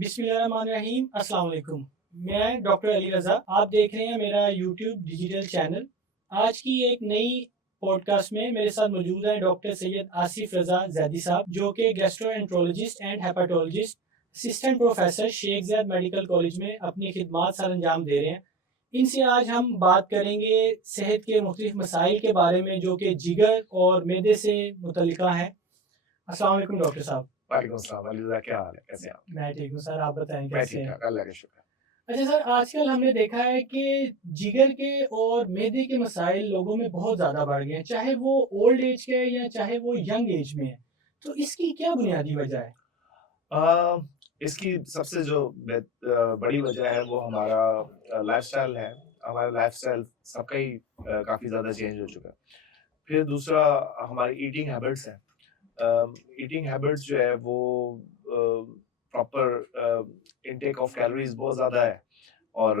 बिस्मिल्लाहिर्रहमानिर्रहीम अस्सलाम वालेकुम। मैं डॉक्टर अली रज़ा, आप देख रहे हैं मेरा यूट्यूब डिजिटल चैनल। आज की एक नई पॉडकास्ट में मेरे साथ मौजूद हैं डॉक्टर सैयद आसिफ रज़ा जैदी साहब, जो कि gastroenterologist and hepatologist, assistant professor Sheikh Zayed medical college में अपनी खिदमात सर अंजाम दे रहे हैं। इनसे आज हम बात करेंगे सेहत के मुख्तलिफ मसाइल के बारे में, जो कि जिगर और मैदे से मुतल्लिका हैं। अस्सलाम वालेकुम डॉक्टर साहब। वालेकुम अस्सलाम, अलीज़ा क्या हाल है? कैसे हैं आप? मैं ठीक हूँ सर, आप बताएं मैं कैसे हैं? ठीक-ठाक, अल्लाह का शुक्र है। अच्छा सर, आजकल हमने देखा है कि जिगर के और मैदे के मसाइल लोगों में बहुत ज़्यादा बढ़ गए हैं, चाहे वो ओल्ड एज के हैं या चाहे वो यंग एज में है। तो इसकी क्या बुनियादी वजह है? अ, इसकी सबसे जो बड़ी वजह है वो हमारा लाइफ़स्टाइल है। हमारा लाइफ़स्टाइल सबका ही काफ़ी ज़्यादा चेंज हो चुका है। फिर दूसरा हमारी ईटिंग हैबिट्स हैं। ईटिंग हैबिट्स जो है वो प्रॉपर इनटेक ऑफ कैलोरीज़ बहुत ज़्यादा है और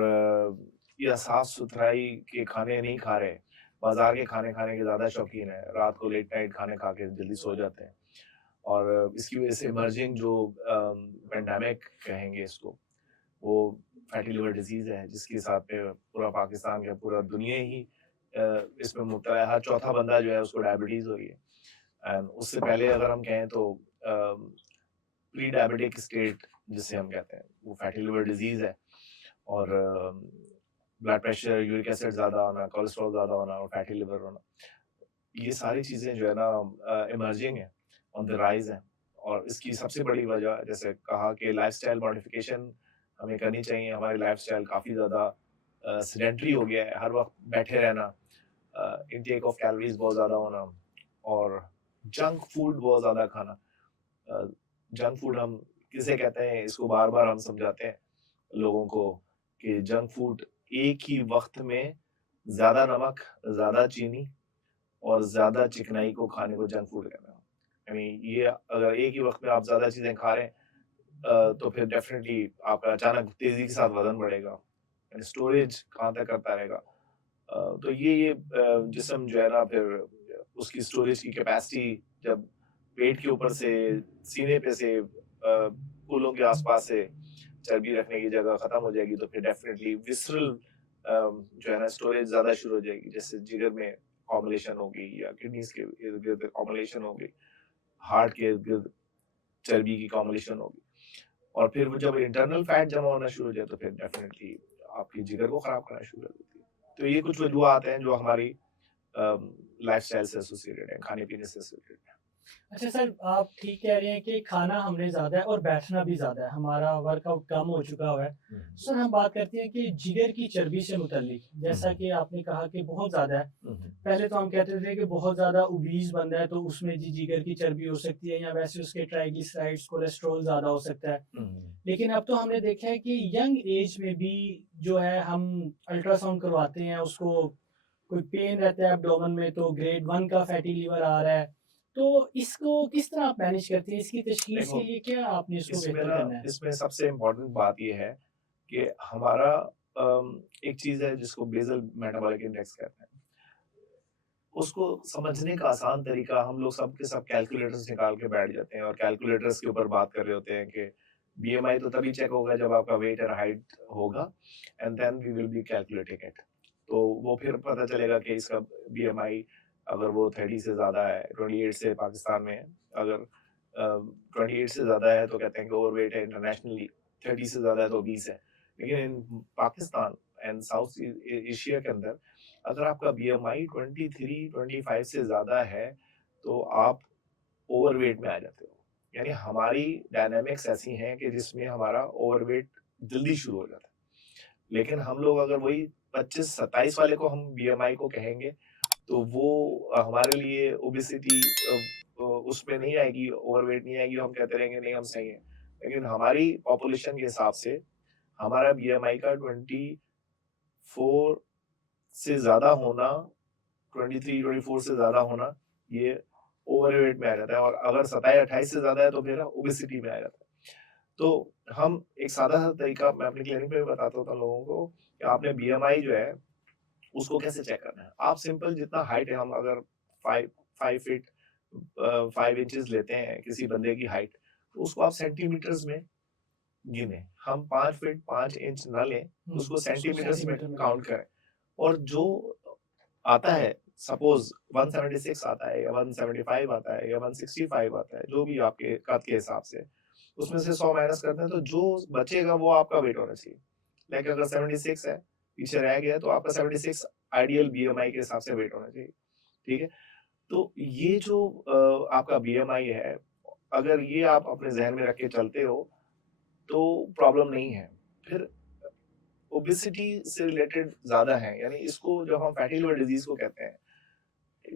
या साफ-सुथराई के खाने नहीं खा रहे। बाज़ार के खाने खाने के ज़्यादा शौकीन हैं। रात को लेट नाइट खाने खा के जल्दी सो जाते हैं। और इसकी वजह से इमर्जिंग जो पैंडेमिक कहेंगे इसको, वो फैटी लिवर डिजीज़ है, जिसके साथ में पूरा पाकिस्तान क्या पूरा दुनिया ही इसमें मुब्तला है। हर चौथा बंदा जो है उसको डायबिटीज़ हो रही है। एंड उससे पहले अगर हम कहें तो प्री डायबिटिक स्टेट जिसे हम कहते हैं, वो फैटी लिवर डिजीज़ है और ब्लड प्रेशर, यूरिक एसिड ज़्यादा होना, कोलेस्ट्रॉल ज़्यादा होना और फैटी लिवर होना, ये सारी चीज़ें जो है ना इमर्जिंग है, ऑन द राइज़ है। और इसकी सबसे बड़ी वजह जैसे कहा कि लाइफ़स्टाइल मॉडिफ़िकेशन हमें करनी चाहिए। हमारी लाइफ़स्टाइल काफ़ी ज़्यादा सेडेंटरी हो गया है, हर वक़्त बैठे रहना, इनटेक ऑफ कैलोरीज़ बहुत ज़्यादा होना और जंक फूड बहुत ज़्यादा खाना। अ, जंक फूड हम किसे कहते हैं, इसको बार-बार हम समझाते हैं लोगों को कि जंक फूड एक ही वक़्त में ज़्यादा नमक, ज़्यादा चीनी और ज़्यादा चिकनाई को खाने को जंक फूड कहते हैं। यानी ये अगर एक ही वक़्त में आप ज़्यादा चीज़ें खा रहे हैं तो फिर डेफ़िनेटली आपका अचानक तेज़ी के साथ वज़न बढ़ेगा। यानी स्टोरेज कहाँ तक करता रहेगा। तो ये जिस्म जो है ना फिर उसकी स्टोरेज की कैपेसिटी जब पेट के ऊपर से सीने पे से कूल्हों के आस-पास से चर्बी रखने की जगह खत्म हो जाएगी तो फिर डेफ़िनेटली विसरल जो है ना स्टोरेज ज़्यादा शुरू हो जाएगी। जैसे जिगर में कॉगुलेशन होगी या किडनीज़ के इर्द-गिर्द कॉगुलेशन होगी, हार्ट के इर्द-गिर्द चर्बी की कॉगुलेशन होगी। और फिर वो जब इंटरनल फैट जमा होना शुरू हो जाए तो फिर डेफ़िनेटली आपकी जिगर को ख़राब करना शुरू कर देती है। तो ये कुछ वजूहात हैं जो हमारी लाइफ़स्टाइल से एसोसिएटेड है, खाने-पीने से एसोसिएटेड है। अच्छा सर, आप ठीक कह रहे हैं कि खाना हमने ज़्यादा है और बैठना भी ज़्यादा है, हमारा वर्कआउट कम हो चुका हुआ है। हुँ, सर, हम बात करते हैं कि जिगर की चर्बी से मुतल्लिक, जैसा हुँ, कि आपने कहा कि बहुत ज़्यादा है। हुँ, हुँ, पहले तो हम कहते थे कि बहुत ज़्यादा ओबीज़ बंदा है तो उसमें जी जिगर की चर्बी हो सकती है, या वैसे उसके ट्राइग्लिसराइड्स, कोलेस्ट्रॉल ज़्यादा हो सकता है। हुँ, हुँ, लेकिन अब तो हमने देखा है कि यंग एज में भी जो है, हम अल्ट्रासाउंड करवाते हैं, उसको कोई पेन रहता है एब्डोमेन में तो ग्रेड 1 का फैटी लीवर आ रहा है। तो इसको किस तरह आप मैनेज करते हैं? इसकी तशख़ीस देखो के लिए क्या आपने इसको इसमें बेहतर ना करना है? इसमें सबसे इम्पोर्टेंट बात ये है कि हमारा एक चीज़ है जिसको बेसल मेटाबॉलिक इंडेक्स कहते हैं। उसको समझने का आसान तरीका हम लोग सब के सब कैलकुलेटर्स निकाल के बैठ जाते हैं और कैलकुलेटर्स के ऊपर बात कर रहे होते हैं कि बीएमआई तो तभी चेक होगा जब आपका वेट और हाइट होगा and then we will be calculating it. तो वो फिर पता चलेगा कि इसका बीएमआई अगर वो 30 से ज़्यादा है, 28 से पाकिस्तान में है, अगर 28 से ज़्यादा है तो कहते हैं कि ओवरवेट है इंटरनेशनली, 30 से ज़्यादा है तो 20 है। लेकिन इन पाकिस्तान एंड साउथ एशिया के अंदर अगर आपका बीएमआई 23-25 से ज़्यादा है, तो आप ओवरवेट में आ जाते हो। यानी हमारी डायनामिक्स ऐसी हैं कि जिसमें हमारा ओवरवेट जल्दी शुरू हो जाता है। लेकिन हम लोग अगर वही 25-27 वाले को हम बीएमआई को कहेंगे, तो वो हमारे लिए ओबेसिटी उसमें नहीं आएगी, ओवरवेट नहीं आएगी, हम कहते रहेंगे नहीं हम सही हैं। लेकिन हमारी पॉपुलेशन के हिसाब से हमारा बीएमआई का 24 से ज़्यादा होना, 23-24 से ज़्यादा होना, ये ओवरवेट में आ जाता है और अगर 27-28 से ज़्यादा है तो फिर ओबेसिटी में आ जाता है। तो हम एक सादा-सा तरीका मैं अपनी क्लिनिक में भी बताता होता हूँ लोगों को कि आपने बीएमआई जो है, उसको कैसे चेक करना है। आप सिंपल जितना हाइट है हम अगर 5 5 फीट 5 इंचेस लेते हैं किसी बंदे की हाइट, तो उसको आप सेंटीमीटर्स में गिने, हम 5 फीट 5 इंच ना लें, उसको सेंटीमीटर्स में सेंटीमीटर में काउंट करें, और जो आता है, सपोज 176 आता है या 175 आता है या 165 आता है, जो भी आपके कद के हिसाब से, उसमें से 100 माइनस करते हैं तो जो बचेगा वो आपका वेट होना चाहिए। लाइक अगर 76 है, पीछे रह गया, तो आपका 76 आइडियल बीएमआई के हिसाब से वेट होना चाहिए। ठीक है, तो ये जो आपका बीएमआई है, अगर ये आप अपने जहन में रख के चलते हो तो प्रॉब्लम नहीं है। फिर ओबेसिटी से रिलेटेड ज्यादा है, यानी इसको जब हम फैटी लिवर डिजीज को कहते हैं,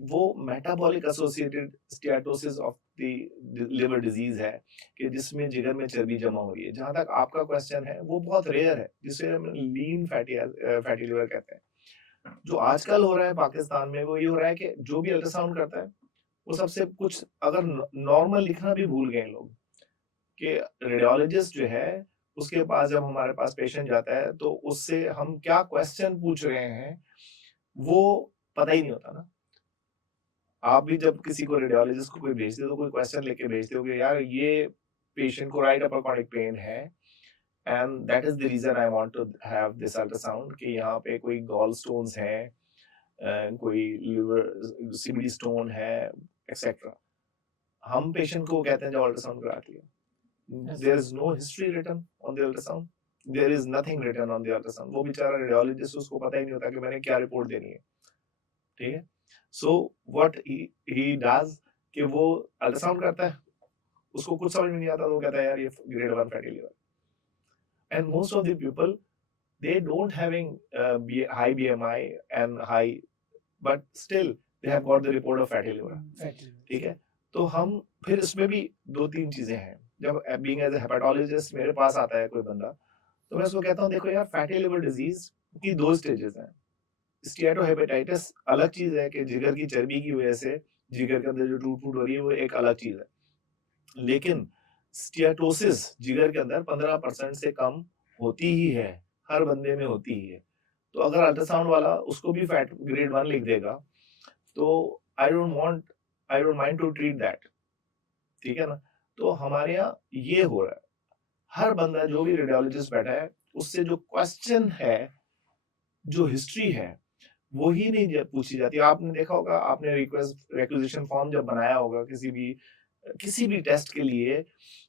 वो metabolic associated steatosis of the liver disease है, कि जिसमें जिगर में चर्बी जमा हो रही है। जहां तक आपका क्वेश्चन है, वो बहुत रेयर है, जिसे हम लीन फैटी लिवर कहते हैं। जो आजकल हो रहा है पाकिस्तान में, वो ये हो रहा है कि जो भी अल्ट्रासाउंड करता है, वो सबसे कुछ अगर नॉर्मल लिखना भी भूल गए लोग, कि रेडियोलॉजिस्ट जो है, उसके पास जब हमारे पास पेशेंट जाता है, तो उससे हम क्या क्वेश्चन पूछ रहे हैं वो पता ही नहीं होता ना। आप भी जब किसी को रेडियोलॉजिस्ट को कोई भेजते हो, तो कोई क्वेश्चन लेके भेजते हो कि यार ये पेशेंट को राइट अपर कॉर्निक पेन है, and that is the reason I want to have this ultrasound, कि यहाँ पे कोई गॉल स्टोन्स हैं, कोई लिवर सीबीडी स्टोन है, एक्सेट्रा। हम पेशेंट को कहते हैं जब अल्ट्रासाउंड करा के, there is no history written on the ultrasound, there is nothing written on the ultrasound। वो बेचारा रेडियोलॉजिस्ट, उसको पता ही नहीं होता कि मैंने क्या रिपोर्ट देनी है। ठीक है, सो व्हाट ही डज, कि वो अल्ट्रासाउंड करता है, उसको कुछ समझ में नहीं आता, तो वो कहता है यार ये grade 1 fatty liver. And most of the people, they don't having high BMI and high, but still they have got the report of fatty liver। ठीक है, तो हम फिर इसमें भी दो तीन चीजें हैं। जब बीइंग एज ए हेपेटोलॉजिस्ट मेरे पास आता है कोई बंदा, तो मैं उसको कहता हूँ देखो यार, फैटी लिवर डिजीज की दो स्टेजेस हैं। स्टियाटोहेपेटाइटिस अलग चीज है, कि जिगर की चर्बी की वजह से जिगर के अंदर जो टूट फूट हो रही है, वो एक अलग चीज है। लेकिन स्टियाटोसिस जिगर के अंदर 15% से कम होती ही है, हर बंदे में होती ही है। तो अगर अल्ट्रासाउंड वाला उसको भी फैट ग्रेड 1 लिख देगा, तो I don't mind to treat that. ठीक है ना, तो हमारे यहाँ ये हो रहा है। हर बंदा जो भी रेडियोलॉजिस्ट बैठा है, उससे जो क्वेश्चन है, जो हिस्ट्री है, वो ही नहीं पूछी जाती। आपने देखा होगा, आपने रिक्वेजिशन फॉर्म जब बनाया होगा किसी भी टेस्ट के लिए,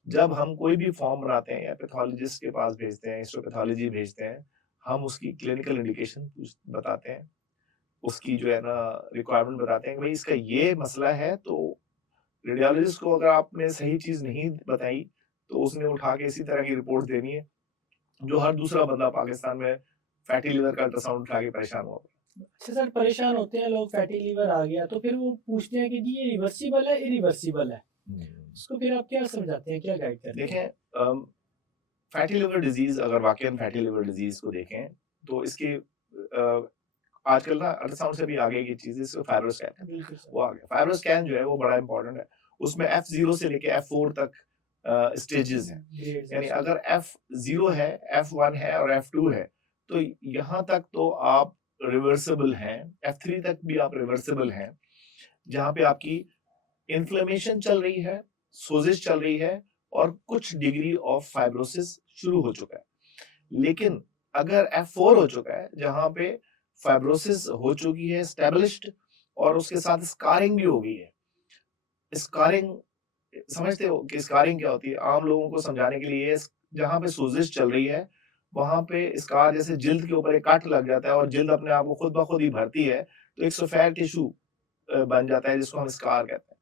जब हम कोई भी फॉर्म बनाते हैं या पैथोलॉजिस्ट के पास भेजते हैं, हिस्टोपैथोलॉजी भेजते हैं, हम उसकी क्लिनिकल इंडिकेशन बताते हैं, उसकी जो है ना रिक्वायरमेंट बताते हैं कि भाई इसका ये मसला है। तो रेडियोलॉजिस्ट को अगर आपने सही चीज नहीं बताई, तो उसने उठा के इसी तरह की रिपोर्ट देनी है, जो हर दूसरा बंदा पाकिस्तान में फैटी लिवर का अल्ट्रासाउंड उठा के परेशान होगा। अच्छा सर, परेशान होते हैं लोग, फैटी लीवर आ गया, तो फिर वो पूछते हैं कि जी ये रिवर्सिबल है, इरिवर्सिबल है, उसको फिर आप क्या समझाते हैं, क्या गाइड करते हैं? देखें, फैटी लिवर डिजीज, अगर वाकई फैटी लिवर डिजीज को देखें, तो इसकी आजकल ना अल्ट्रासाउंड से भी आगे की चीज है, फाइब्रोस्कैन है, बिल्कुल सर। वो आ गया। फाइब्रोस्कैन जो है वो बड़ा इंपॉर्टेंट है। उसमें F0 से लेके F4 तक स्टेजेस हैं। ग्रेड्स यानी हैं। अगर F0 है, F1 है और F2 है, तो यहाँ तक तो आप रिवर्सिबल हैं। F3 तक भी आप रिवर्सिबल हैं, जहाँ पे आपकी इन्फ्लेमेशन चल रही है, सोजिश चल रही है, और कुछ डिग्री ऑफ फाइब्रोसिस शुरू हो चुका है। लेकिन अगर F4 हो चुका है, जहाँ पे फाइब्रोसिस हो चुकी है स्टैब्लिश्ड, और उसके साथ स्कारिंग भी हो गई है। स्कारिंग समझते हो कि स्कारिंग क्या होती है? आम लोगों को समझाने के लिए, जहाँ पे सोजिश चल रही है, वहां पे स्कार, जैसे जिल्द के ऊपर एक कट लग जाता है और जिल्द अपने आप को खुद ब खुद ही भरती है, तो एक सफेद टिश्यू बन जाता है, जिसको हम स्कार कहते हैं।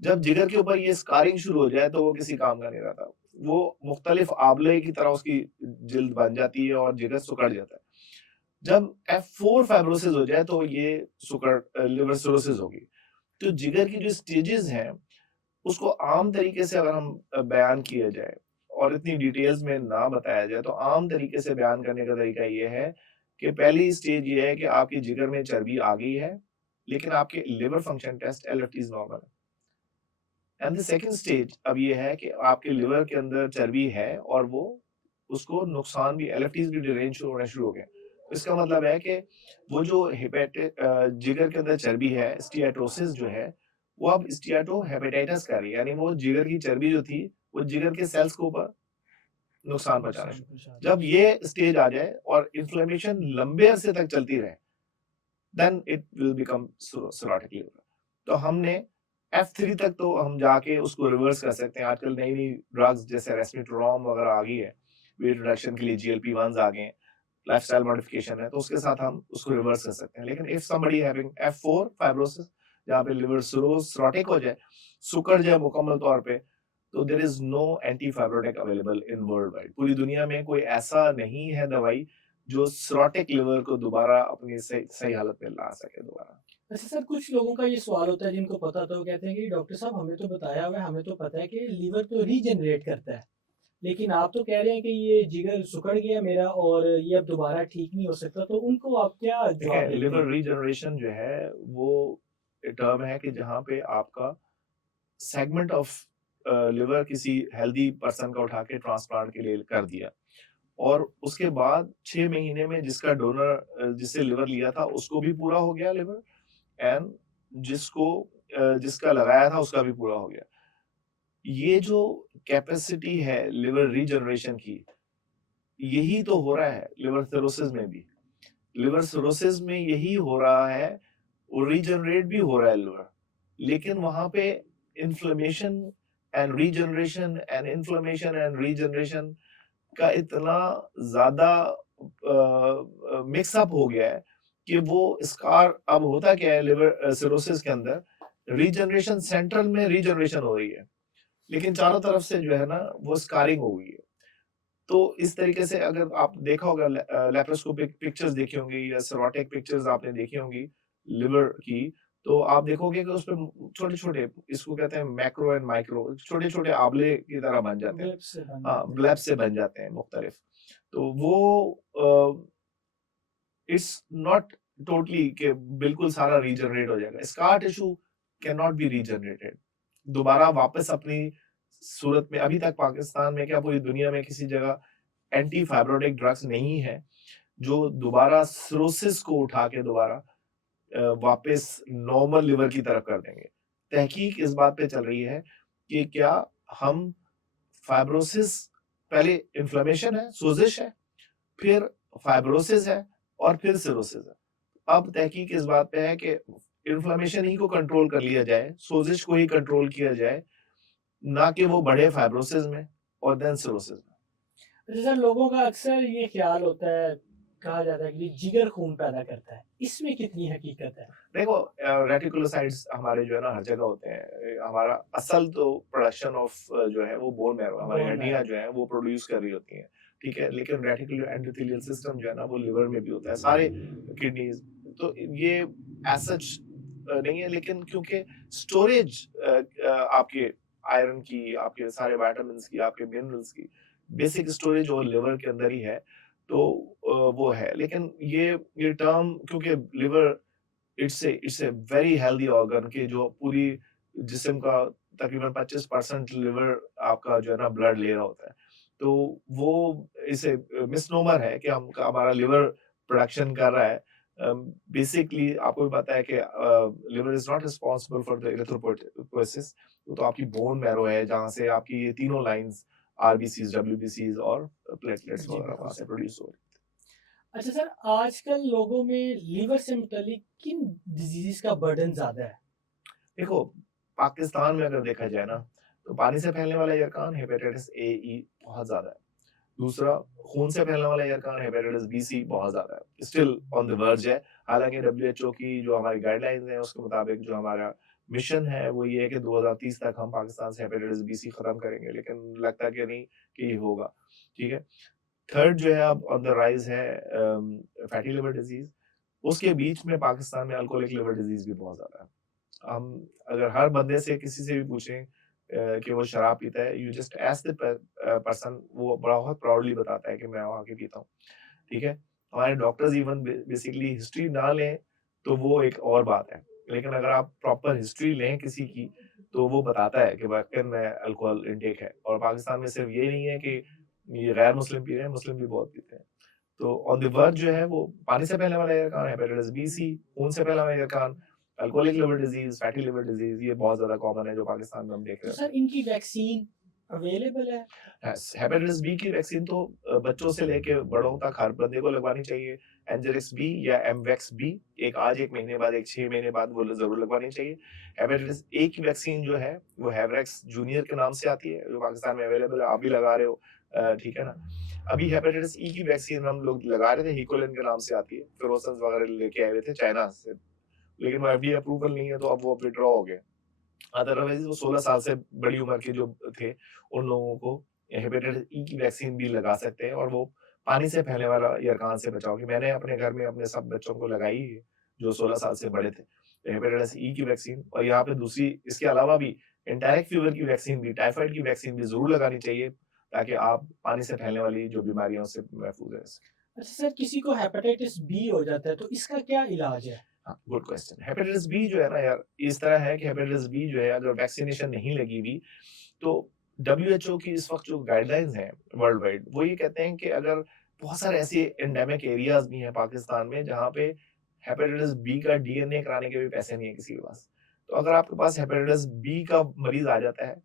जब जिगर के ऊपर ये स्कारिंग शुरू हो जाए, तो वो किसी काम का नहीं रहता। वो मुख्तलिफ आबले की तरह उसकी जिल्द बन जाती है और जिगर सुकड़ जाता है। जब F4 फाइब्रोसिस हो जाए, तो ये सुकर लिवर सिरोसिस होगी। तो जिगर की जो स्टेजेस हैं, उसको आम तरीके से अगर हम बयान किया जाए और इतनी डिटेल्स में ना बताया जाए, तो आम तरीके से बयान करने का तरीका ये है कि पहली स्टेज ये है कि आपकी जिगर में चर्बी आ गई है, लेकिन आपके liver function test LFTs normal है। एंड द सेकंड स्टेज अब ये है कि आपके लिवर के अंदर चर्बी है और वो उसको नुकसान भी, LFTs भी डिरेंज होने शुरू हो गए। तो इसका मतलब है कि वो जो जिगर के अंदर चर्बी है, स्टियाटोसिस जो है, वो अब स्टियाटोहेपेटाइटिस कर रही है। यानी वो जिगर की चर्बी जो थी, वो जिगर के सेल्स के ऊपर नुकसान पहुंचाना नुकसान शुरू। पहुंचा जब दें। ये स्टेज आ जाए और इन्फ्लेमेशन लंबे अरसे तक चलती रहे, then it will become cirrhotic liver. तो हमने F3 तक तो हम जाके उसको रिवर्स कर सकते हैं। आजकल नई नई ड्रग्स जैसे रेस्वेराट्रोल वगैरह आ गई है, वेट रिडक्शन के लिए GLP-1s आ गए हैं, लाइफस्टाइल मॉडिफिकेशन है, तो उसके साथ हम उसको रिवर्स कर सकते हैं। लेकिन if somebody having F4 fibrosis, जहाँ पे लिवर सिरोटिक हो जाए, सिकुड़ जाए मुकम्मल तौर पे, तो there is no anti fibrotic available in worldwide. पूरी दुनिया में कोई ऐसा नहीं है दवाई जो सिरोटिक लिवर को दोबारा अपनी सही सही हालत में ला सके दोबारा। अच्छा सर, कुछ लोगों का ये सवाल होता है जिनको पता तो कहते हैं कि डॉक्टर साहब हमें तो बताया हुआ है, हमें तो पता है कि लीवर तो रीजनरेट करता है, लेकिन आप तो कह रहे हैं कि ये जिगर सिकुड़ गया मेरा और ये अब दोबारा ठीक नहीं हो सकता, तो उनको आप क्या जवाब देखिए, देते लिवर हैं? रीजनरेशन जो है वो टर्म है कि जहाँ पे आपका सेगमेंट ऑफ लिवर किसी हेल्दी पर्सन का उठा के ट्रांसप्लांट के लिए कर दिया, और उसके बाद 6 महीने में जिसका डोनर जिससे लिवर लिया था उसको भी पूरा हो गया लिवर, एंड जिसका लगाया था उसका भी पूरा हो गया। ये जो कैपेसिटी है लिवर रीजनरेशन की, यही तो हो रहा है लिवर सिरोसिस में भी। लिवर सिरोसिस में यही हो रहा है, वो रीजनरेट भी हो रहा है लिवर, लेकिन वहां पे inflammation and regeneration and inflammation and regeneration का इतना ज्यादा मिक्स अप हो गया है कि वो स्कार अब होता क्या है लिवर सिरोसिस के अंदर, रीजनरेशन सेंट्रल में रीजनरेशन हो रही है, लेकिन चारों तरफ से जो है ना वो स्कारिंग हो गई है। तो इस तरीके से अगर आप देखा होगा लेप्रोस्कोपिक पिक्चर्स देखी होंगी या सिरोटिक पिक्चर्स आपने देखी होंगी लिवर की, तो आप देखोगे कि उसपे छोटे-छोटे, इसको कहते हैं मैक्रो एंड माइक्रो, छोटे-छोटे आंवले की तरह बन जाते हैं। वेब से बन हाँ, जाते हैं। ब्लेब से बन जाते हैं मुख्तलिफ। तो वो इट्स नॉट टोटली कि बिल्कुल सारा रीजनरेट हो जाएगा। Scar tissue can not be regenerated. दोबारा वापस अपनी सूरत में, अभी तक पाकिस्तान में क्या पूरी दुनिया में किसी जगह एंटी फाइब्रोटिक ड्रग्स नहीं है जो दोबारा सिरोसिस को उठा के दोबारा वापस नॉर्मल लिवर की तरफ कर देंगे। तहकीक इस बात पे चल रही है कि क्या हम फाइब्रोसिस, पहले इन्फ्लेमेशन है, सोजिश है, फिर फाइब्रोसिस है और फिर सिरोसिस है। अब तहकीक इस बात पे है कि इन्फ्लेमेशन ही को कंट्रोल कर लिया जाए, सोजिश को ही कंट्रोल किया जाए, ना कि वो बढ़े फाइब्रोसिस में और देन सिरोसिस में। अच्छा सर, लोगों का अक्सर ये ख्याल होता है, कहा जाता है कि जिगर खून पैदा करता है, इसमें कितनी हकीकत है? देखो, रेटिकुलोसाइट्स हमारे जो है ना हर जगह होते हैं। हमारा असल तो प्रोडक्शन ऑफ जो है वो बोन मैरो, हमारी बोन हड्डियां मैरो। जो है वो प्रोड्यूस कर रही होती हैं, ठीक है, लेकिन रेटिकुलर एंडोथेलियल सिस्टम जो है ना वो लिवर में भी होता है, सारे किडनीज। तो ये एज सच नहीं है, लेकिन क्योंकि स्टोरेज आपके आयरन की, आपके सारे विटामिन की, आपके मिनरल्स की बेसिक स्टोरेज वो लिवर के अंदर ही है, तो वो है। लेकिन ये टर्म, क्योंकि liver it's a very healthy organ के जो पूरी जिस्म का तकरीबन 25% लिवर आपका जो है ना ब्लड ले रहा होता है, तो वो इसे मिसनोमर है कि हम हमारा लिवर प्रोडक्शन कर रहा है। बेसिकली आपको भी पता है कि liver is not responsible for the erythropoiesis. तो आपकी बोन मैरो है जहाँ से आपकी ये तीनों लाइंस, आरबीसीज, डब्ल्यूबीसीज और प्लेटलेट्स जी वगैरह बिल्कुल वहां से सर। प्रोड्यूस हो रही अच्छा सर, आजकल लोगों में लीवर से मुतालिक किन डिजीज का बर्डन ज्यादा है? है। देखो, पाकिस्तान में अगर देखा जाए ना, तो पानी से फैलने वाला यरकान हेपेटाइटिस ए ई बहुत ज्यादा है। दूसरा, खून से फैलने वाला यरकान हेपेटाइटिस बी सी बहुत ज्यादा है, स्टिल ऑन द वर्ज है। हालांकि डब्ल्यूएचओ की जो हमारी गाइडलाइंस है उसके मुताबिक जो हमारा मिशन है वो ये है कि 2030 तक हम पाकिस्तान से हेपेटाइटिस बी सी खत्म करेंगे, लेकिन लगता कि नहीं कि ये होगा, ठीक है। थर्ड जो है अब ऑन द राइज है फैटी लिवर डिजीज। उसके बीच में पाकिस्तान में अल्कोहलिक लिवर डिजीज भी बहुत ज्यादा है। हम अगर हर बंदे से किसी से भी पूछें कि वो शराब पीता है, you just ask the person, वो बहुत प्राउडली बताता है कि मैं वहां के पीता हूँ, ठीक है। हमारे डॉक्टर्स इवन बेसिकली हिस्ट्री ना लें तो वो एक और बात है, लेकिन अगर आप प्रॉपर हिस्ट्री लें किसी की तो वो बताता है कि वाकई में अल्कोहल इनटेक है। और पाकिस्तान में सिर्फ ये नहीं है कि ये गैर मुस्लिम पी रहे हैं, मुस्लिम भी बहुत पीते हैं। तो ऑन द वर्ज जो है वो पानी से फैलने वाला यरकान, हेपेटाइटिस बी सी, खून से फैलने वाला यरकान, alcoholic liver disease, fatty liver disease, ये बहुत ज्यादा कॉमन है जो पाकिस्तान में हम देख तो रहे हैं। सर इनकी वैक्सीन अवेलेबल है? हेपेटाइटिस बी की वैक्सीन तो बच्चों से लेके बड़ों तक हर बंदे को लगवानी चाहिए। एंजेलिक्स बी या एमवैक्स बी, एक आज 1 महीने बाद, एक 6 महीने बाद वो ज़रूर लगवानी चाहिए। हेपेटाइटिस ए की वैक्सीन जो है वो हैवरेक्स जूनियर के नाम से आती है, जो पाकिस्तान में अवेलेबल है, आप भी लगा रहे हो। ठीक है ना? अभी हेपेटाइटिस ई की वैक्सीन हम लोग लगा रहे थे, हिकोलिन के नाम से आती है। फिरोसिस वगैरह लेके आए हुए थे चाइना से, लेकिन वो एफडीए अप्रूवल नहीं है, तो अब वो विथड्रॉ हो गए। अदरवाइज वो 16 साल से बड़ी उम्र के जो थे, उन लोगों को हेपेटाइटिस ई की वैक्सीन भी लगा सकते हैं, और वो पानी से फैलने वाला यरकान से बचाओगी। मैंने अपने घर में अपने सब बच्चों को लगाई है, जो 16 साल से बड़े थे, हेपेटाइटिस ई की वैक्सीन। और यहाँ पे दूसरी इसके अलावा भी एंटेरिक फीवर की वैक्सीन भी, टाइफाइड की वैक्सीन भी ज़रूर लगानी चाहिए, ताकि आप पानी से फैलने वाली जो बीमारियों से महफूज रह सकें। अच्छा सर, किसी को हेपेटाइटिस बी हो जाता है तो इसका क्या इलाज है? हाँ, गुड क्वेश्चन। हेपेटाइटिस बी जो है ना यार, इस तरह है कि हेपेटाइटिस बी जो है, अगर वैक्सीनेशन नहीं लगी हुई, तो डब्ल्यूएचओ की इस वक्त जो गाइडलाइंस हैं वर्ल्ड वाइड, वो ये कहते हैं कि अगर बहुत सारे ऐसे एंडेमिक एरियाज भी हैं पाकिस्तान में, जहाँ पे हेपेटाइटिस बी का डीएनए कराने के भी पैसे नहीं है किसी के पास। तो अगर आपके पास हेपेटाइटिस बी का मरीज आ जाता है,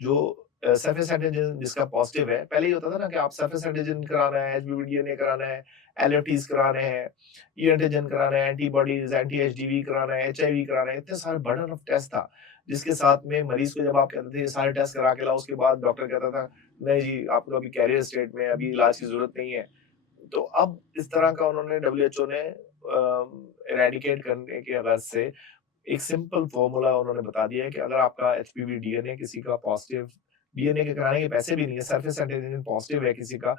जो सरफेस एंटीजन जिसका पॉजिटिव है, पहले ये होता था ना कि आप सरफेस एंटीजन कराना है, एचबीवी डीएनए कराना है, एलएफटीज कराने हैं, ई एंटीजन कराना है, एंटीबॉडीज, एंटी एचडीवी कराना है, एचआईवी कराना है, इतने सारे बर्डन ऑफ टेस्ट था, जिसके साथ में मरीज को जब आप कहते थे ये सारे टेस्ट करा के लाओ, उसके बाद डॉक्टर कहता था नहीं जी, आपको अभी कैरियर स्टेट में, अभी इलाज की जरूरत नहीं है। तो अब इस तरह का उन्होंने, डब्ल्यूएचओ ने इरेडिकेट करने की गर्ज से एक सिंपल फॉर्मूला उन्होंने बता दिया है कि अगर आपका एचपीवी डीएनए किसी का पॉजिटिव, डीएनए के कराने के पैसे भी नहीं है, सरफेस एंटीजन पॉजिटिव है किसी का,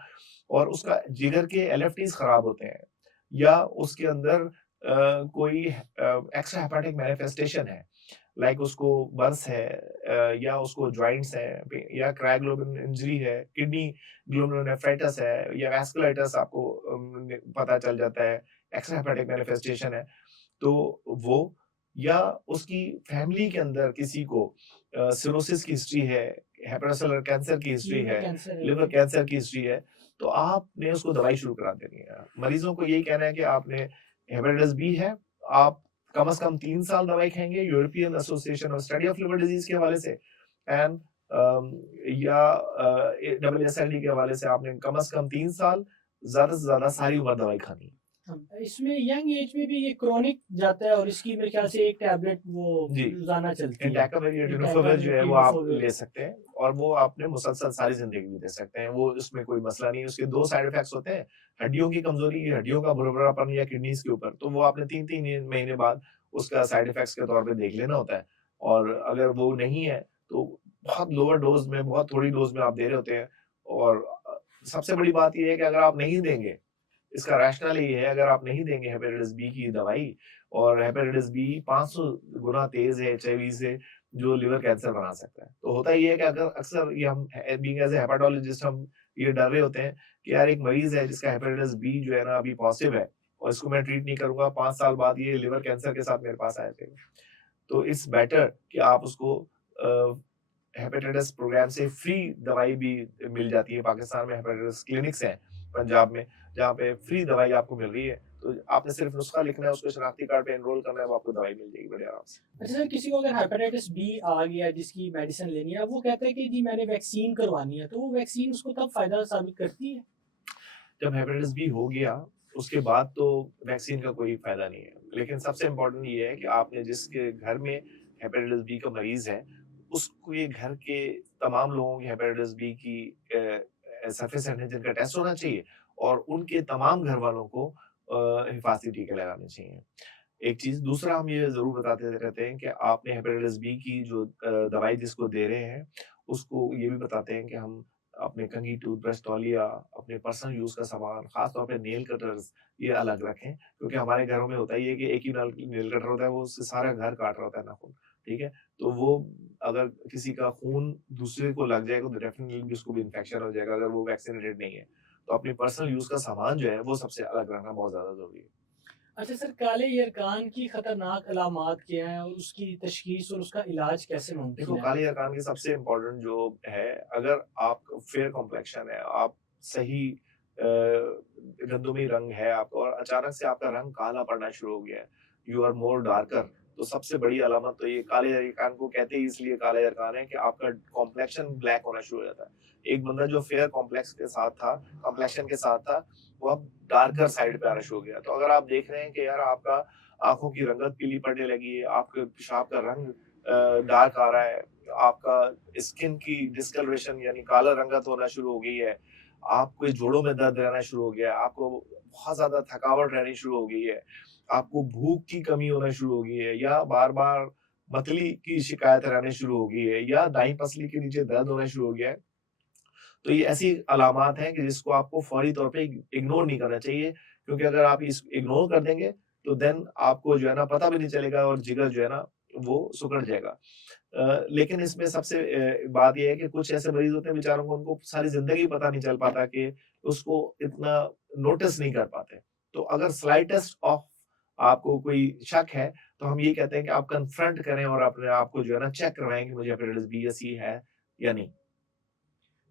और उसका जिगर के एलएफटीज खराब होते हैं, या उसके अंदर कोई एक्स्ट्रा हेपेटिक मैनिफेस्टेशन है, लाइक उसको बर्स है, या उसको जॉइंट्स है, या क्रायोग्लोबिन इंजरी है, किडनी ग्लोमेरुलोनेफ्राइटिस है, या वैस्कुलाइटिस आपको पता चल जाता है, एक्स्ट्रा हेपेटिक मैनिफेस्टेशन है, तो वो, या उसकी फैमिली के अंदर किसी को सिरोसिस की हिस्ट्री है, हेपेटोसेलुलर कैंसर की हिस्ट्री लीवर है, कैंसर है लिवर कोई? कैंसर की हिस्ट्री है, तो आपने उसको दवाई शुरू करा देनी है। मरीजों को यही कहना है कि आपने हेपेटाइटिस बी है, आप कम से कम 3 साल दवाई खाएँगे, European association of study of liver disease के हवाले से, एंड या डब्ल्यूएसएलडी के हवाले से आपने कम से कम 3 साल, ज़्यादा से ज़्यादा सारी उम्र दवाई खानी है। इसमें यंग एज में भी ये क्रोनिक जाता है और इसकी मेरे ख्याल से एक टैबलेट वो जी। रोजाना चलती है। एंटाइकोमेलिया टेनोफेविर जो है वो आप ले सकते हैं, और वो आपने मुसलसल सारी ज़िंदगी भी दे सकते हैं, वो उसमें कोई मसला नहीं है। उसके 2 साइड इफेक्ट्स होते हैं, हड्डियों की कमज़ोरी, हड्डियों का भुरभुरापन या किडनीज़ के ऊपर, तो वो आपने 3-3 महीने बाद उसका साइड इफेक्ट्स के तौर पे देख लेना होता है। और अगर वो नहीं है, तो बहुत लोअर डोज़ में, बहुत थोड़ी डोज़ में आप दे रहे होते हैं। और सबसे बड़ी बात ये है कि अगर आप नहीं देंगे, इसका रैशनल ये है, अगर आप नहीं देंगे हेपेटाइटिस बी की दवाई, और हेपेटाइटिस बी 500 गुना तेज़ है एचआईवी से, जो लिवर कैंसर बना सकता है। तो होता ये है कि अगर अक्सर ये हम बीइंग एज़ अ हेपेटोलॉजिस्ट हम ये डर रहे होते हैं कि यार एक मरीज़ है जिसका हेपेटाइटिस बी जो है ना अभी पॉज़िटिव है, और इसको मैं ट्रीट नहीं करूँगा, 5 साल बाद ये लिवर कैंसर के साथ मेरे पास आ जाएगा। तो इट्स बेटर कि आप उसको हेपेटाइटिस प्रोग्राम से फ्री दवाई भी मिल जाती है। पाकिस्तान में हेपेटाइटिस क्लिनिक्स हैं पंजाब में, जहाँ पे फ्री दवाई आपको मिल रही है। तो आपने सिर्फ नुस्खा लिखना है, उसको शनाख्ती कार्ड पे एनरोल करना है, वो आपको दवाई मिल जाएगी बड़े आराम से। अच्छा सर, किसी को अगर हेपेटाइटिस बी आ गया जिसकी मेडिसिन लेनी है, वो कहता है कि जी मैंने वैक्सीन करवानी है, तो वो वैक्सीन उसको तब फायदा साबित करती है? जब हेपेटाइटिस बी हो गया, उसके बाद तो वैक्सीन का कोई फ़ायदा नहीं है। लेकिन सबसे इम्पोर्टेंट ये है कि आपने जिसके घर में हेपेटाइटिस बी का मरीज़ है, उसको ये घर के तमाम लोगों की हेपेटाइटिस बी की सरफेस एंटीजन का टेस्ट होना चाहिए, और उनके तमाम घरवालों को हिफाज़ती टीके लगाने चाहिए। एक चीज़, दूसरा हम ये ज़रूर बताते रहते हैं कि आपने हेपेटाइटिस बी की जो दवाई जिसको दे रहे हैं, उसको ये भी बताते हैं कि हम अपने कंघी, टूथब्रश, तौलिया, अपने पर्सनल यूज़ का सामान, ख़ास तौर पे नेल कटर्स, ये अलग रखें। क्योंकि हमारे घरों में होता ही है कि एक ही नेल कटर होता है, वो उससे सारा घर काट रहा होता है नाखून, ठीक है? तो वो अगर किसी का खून दूसरे को लग जाएगा, तो डेफ़िनिटली उसको भी इन्फेक्शन हो जाएगा, अगर वो वैक्सीनेटेड नहीं है। तो अपनी पर्सनल यूज़ का सामान जो है, वो सबसे अलग रखना बहुत ज़्यादा ज़रूरी है। अच्छा सर, काले यरकान की खतरनाक अलामात क्या हैं और उसकी तशखीस और उसका इलाज कैसे देखो, मुमकिन है? काले यरकान की सबसे इम्पोर्टेंट जो है, अगर आप फेयर कॉम्प्लेक्शन है, आप सही गंदुमी रंग है आपका, और अचानक से आपका रंग काला पड़ना शुरू हो गया है, यू आर मोर डार्कर, तो सबसे बड़ी अलामत तो ये काले यरकान को कहते ही इसलिए काला यरकान है कि आपका कॉम्प्लेक्शन ब्लैक होना शुरू हो जाता है। एक बंदा जो फेयर कॉम्प्लेक्शन के साथ था, वो अब डार्कर साइड पे आना शुरू हो गया। तो अगर आप देख रहे हैं कि यार आपका आंखों की रंगत पीली पड़ने लगी है, आपके पेशाब का रंग डार्क आ रहा है, आपका स्किन की डिस्कलरेशन यानी काला रंगत होना शुरू हो गई है, आपके जोड़ों में दर्द रहना शुरू हो गया है, आपको बहुत ज्यादा थकावट रहनी शुरू हो गई है, आपको भूख की कमी होना शुरू हो गई है, या बार बार मतली की शिकायत रहने शुरू हो गई है, या दाई पसली के नीचे दर्द होना शुरू हो गया है, तो ये ऐसी अलामात हैं कि जिसको आपको फौरी तौर पे इग्नोर नहीं करना चाहिए, क्योंकि अगर आप इस इग्नोर कर देंगे तो देन आपको जो है ना पता भी नहीं चलेगा और जिगर जो है ना वो सिकुड़ जाएगा। लेकिन इसमें सबसे बात ये है कि कुछ ऐसे मरीज होते हैं बेचारों को, उनको सारी जिंदगी पता नहीं चल पाता कि उसको इतना नोटिस नहीं कर पाते। तो अगर स्लाइटेस्ट ऑफ आपको कोई शक है, तो हम ये कहते हैं कि आप कन्फ्रंट करें और अपने आप को जो है ना चेक करवाएं कि मुझे हेपेटाइटिस बी या सी है या नहीं।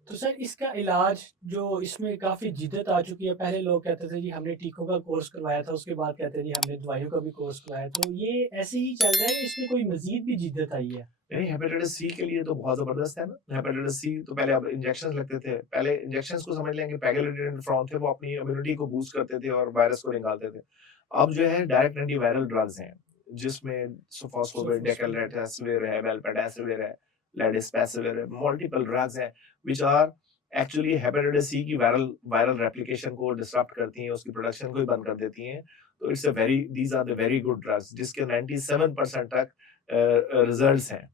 तो सर इसका इलाज जो इसमें काफ़ी जिद्दत आ चुकी है, पहले लोग कहते थे जी हमने टीकों का कोर्स करवाया था, उसके बाद कहते हैं जी हमने दवाइयों का भी कोर्स करवाया, तो ये ऐसे ही चल रहा है, इसमें कोई मज़ीद भी जिद्दत आई है? नहीं, हेपेटाइटिस सी के लिए तो बहुत ज़बरदस्त है ना। हेपेटाइटिस सी तो पहले अब इंजेक्शंस लगते थे। पहले इंजेक्शंस को समझ लें कि पैगिलिडिन इंटरफेरॉन थे, वो अपनी इम्यूनिटी को बूस्ट करते थे और वायरस को निकालते थे। अब जो है डायरेक्ट एंटीवायरल ड्रग्स हैं, जिसमें सोफोस्फोविर, सोफोस्फोविर। डेक्लरेटेसिविर है, वेल्पेडेसिविर है, लेडिस्पेसिविर है, मल्टीपल ड्रग्स हैं which are actually hepatitis C की वायरल वायरल रेप्लिकेशन को डिसरप्ट करती हैं, उसकी प्रोडक्शन को ही बंद कर देती हैं। तो it's a very these are the very good drugs जिसके 97% तक रिजल्ट्स हैं।